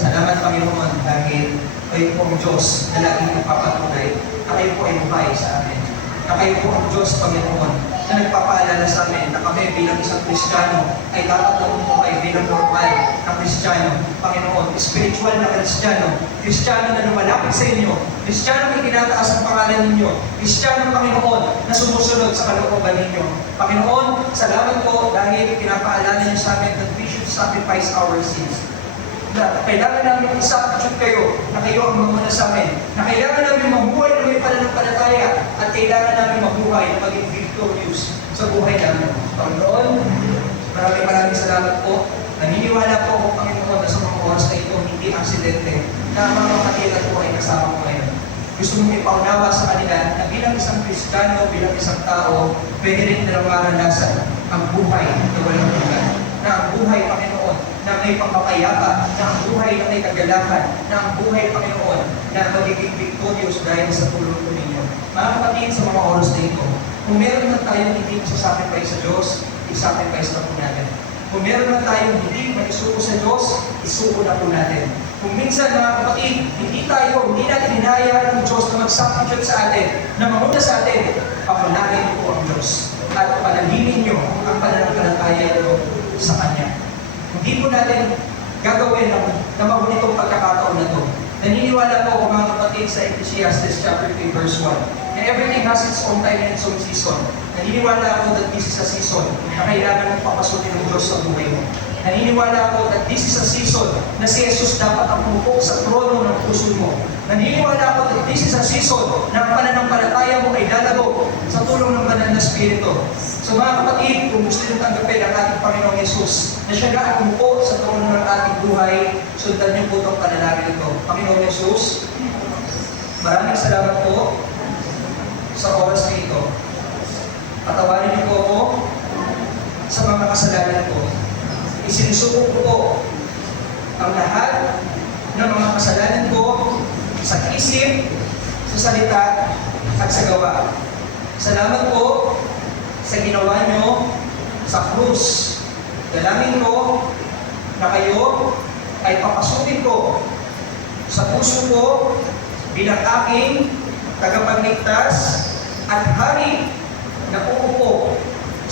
Salamat Panginoon dahil kayo po ang Diyos na laging nagpapatunay na kayo po ay buhay sa amin. Na kayo po ang Diyos, Panginoon, na nagpapaalala sa amin na kami bilang isang Kristiyano ay dapat na bumuhay bilang normal na Kristiyano. Panginoon, spiritual na Kristiyano, Kristiyano na lumalapit sa inyo, Kristiyano na itinataas ang pangalan ninyo, Kristiyano, Panginoon, na sumusunod sa kalooban ninyo. Panginoon, salamat po dahil pinapaalala niyo sa amin that we should sacrifice our sins. Na kailangan namin isubstitute kayo, na kayo ang mamuna sa amin, na kailangan namin mabuhay na may pananampalataya, at kailangan namin mabuhay na maging victorious sa buhay namin. Panginoon, maraming salamat po. Naniniwala po ako, Panginoon, na sa mga oras na ito, hindi aksidente, na ang mga kapatid po ay kasama ko ngayon. Gusto mong ipaunawa sa kanila na bilang isang Kristiyano, bilang isang tao, pwede rin nilang maranasan ang buhay na walang hanggan. Na ang buhay, Panginoon, na may pagpapayapa, na ang buhay na may kagalakan, na ang buhay, Panginoon, na magiging victorious dahil sa tulong ko ninyo. Mga kapatid, sa mga oras na ito, kung meron man tayong hindi sasacrifice sa Diyos, isacrifice na po natin. Kung meron man tayong hindi maisuko sa Diyos, isuko na po natin. Kung minsan, mga kapatid, hindi natin hinahayaan ng Diyos na mag-substitute sa atin, na manguna sa atin, papanalangin po ang Diyos. At panalangin niyo ang pananampalataya niyo sa Kanya. Hindi po natin gagawin na magunitong pagkakataon na ito. Naniniwala po ako mga kapatid sa Ecclesiastes chapter 3 verse 1 na everything has its own time and its own season. Naniniwala ako that this is a season na kailangan mong papasukin ng Diyos sa buhay mo. Naniniwala ako that this is a season na si Jesus dapat ang pumupo sa trono ng puso mo. Naniniwala ako that this is a season na ang pananampalataya mo ay lalago sa tulong ng Banal na Espiritu. So mga kapatid, kung gusto nyo tanggapin ang ating Panginoong Jesus, na siya na ang pumupo sa trono ng ating buhay, sundan niyo po itong panalangin ito. Panginoong Jesus, maraming salamat po sa oras na ito. Patawarin niyo po ako sa mga kasalanan ko. Isinusuko ko po ang lahat ng mga kasalanan ko sa isip, sa salita, at sa gawa. Salamat po sa ginawa nyo sa krus. Dalangin ko na kayo ay papasukin ko sa puso ko bilang aking tagapagligtas at hari na uupo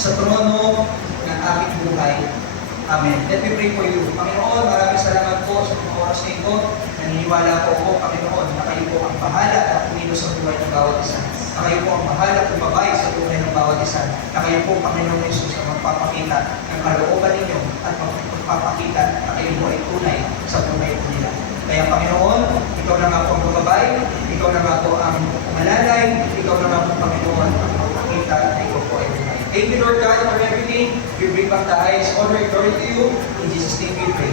sa trono ng aking buhay. Amen. Let me pray for you. Panginoon, maraming salamat po sa mga oras na ito. Naniniwala po ako, Panginoon, na kayo po ang bahala at kumilos sa buhay ng bawat isa. Na kayo po ang bahala at kumabay sa buhay ng bawat isa. Na kayo po, Panginoon Jesus, na magpapakita ng kalooban ninyo at magpapakita na kayo po ay tunay sa buhay po nila. Kaya Panginoon, ikaw na nga po ang gabay, ikaw na nga po ang umalalay, ikaw na nga po, Panginoon, ang magpapakita na ikaw po ay tunay. Thank you, Lord God, for everything. We bring back the highest honor and glory to you. In Jesus' name we pray.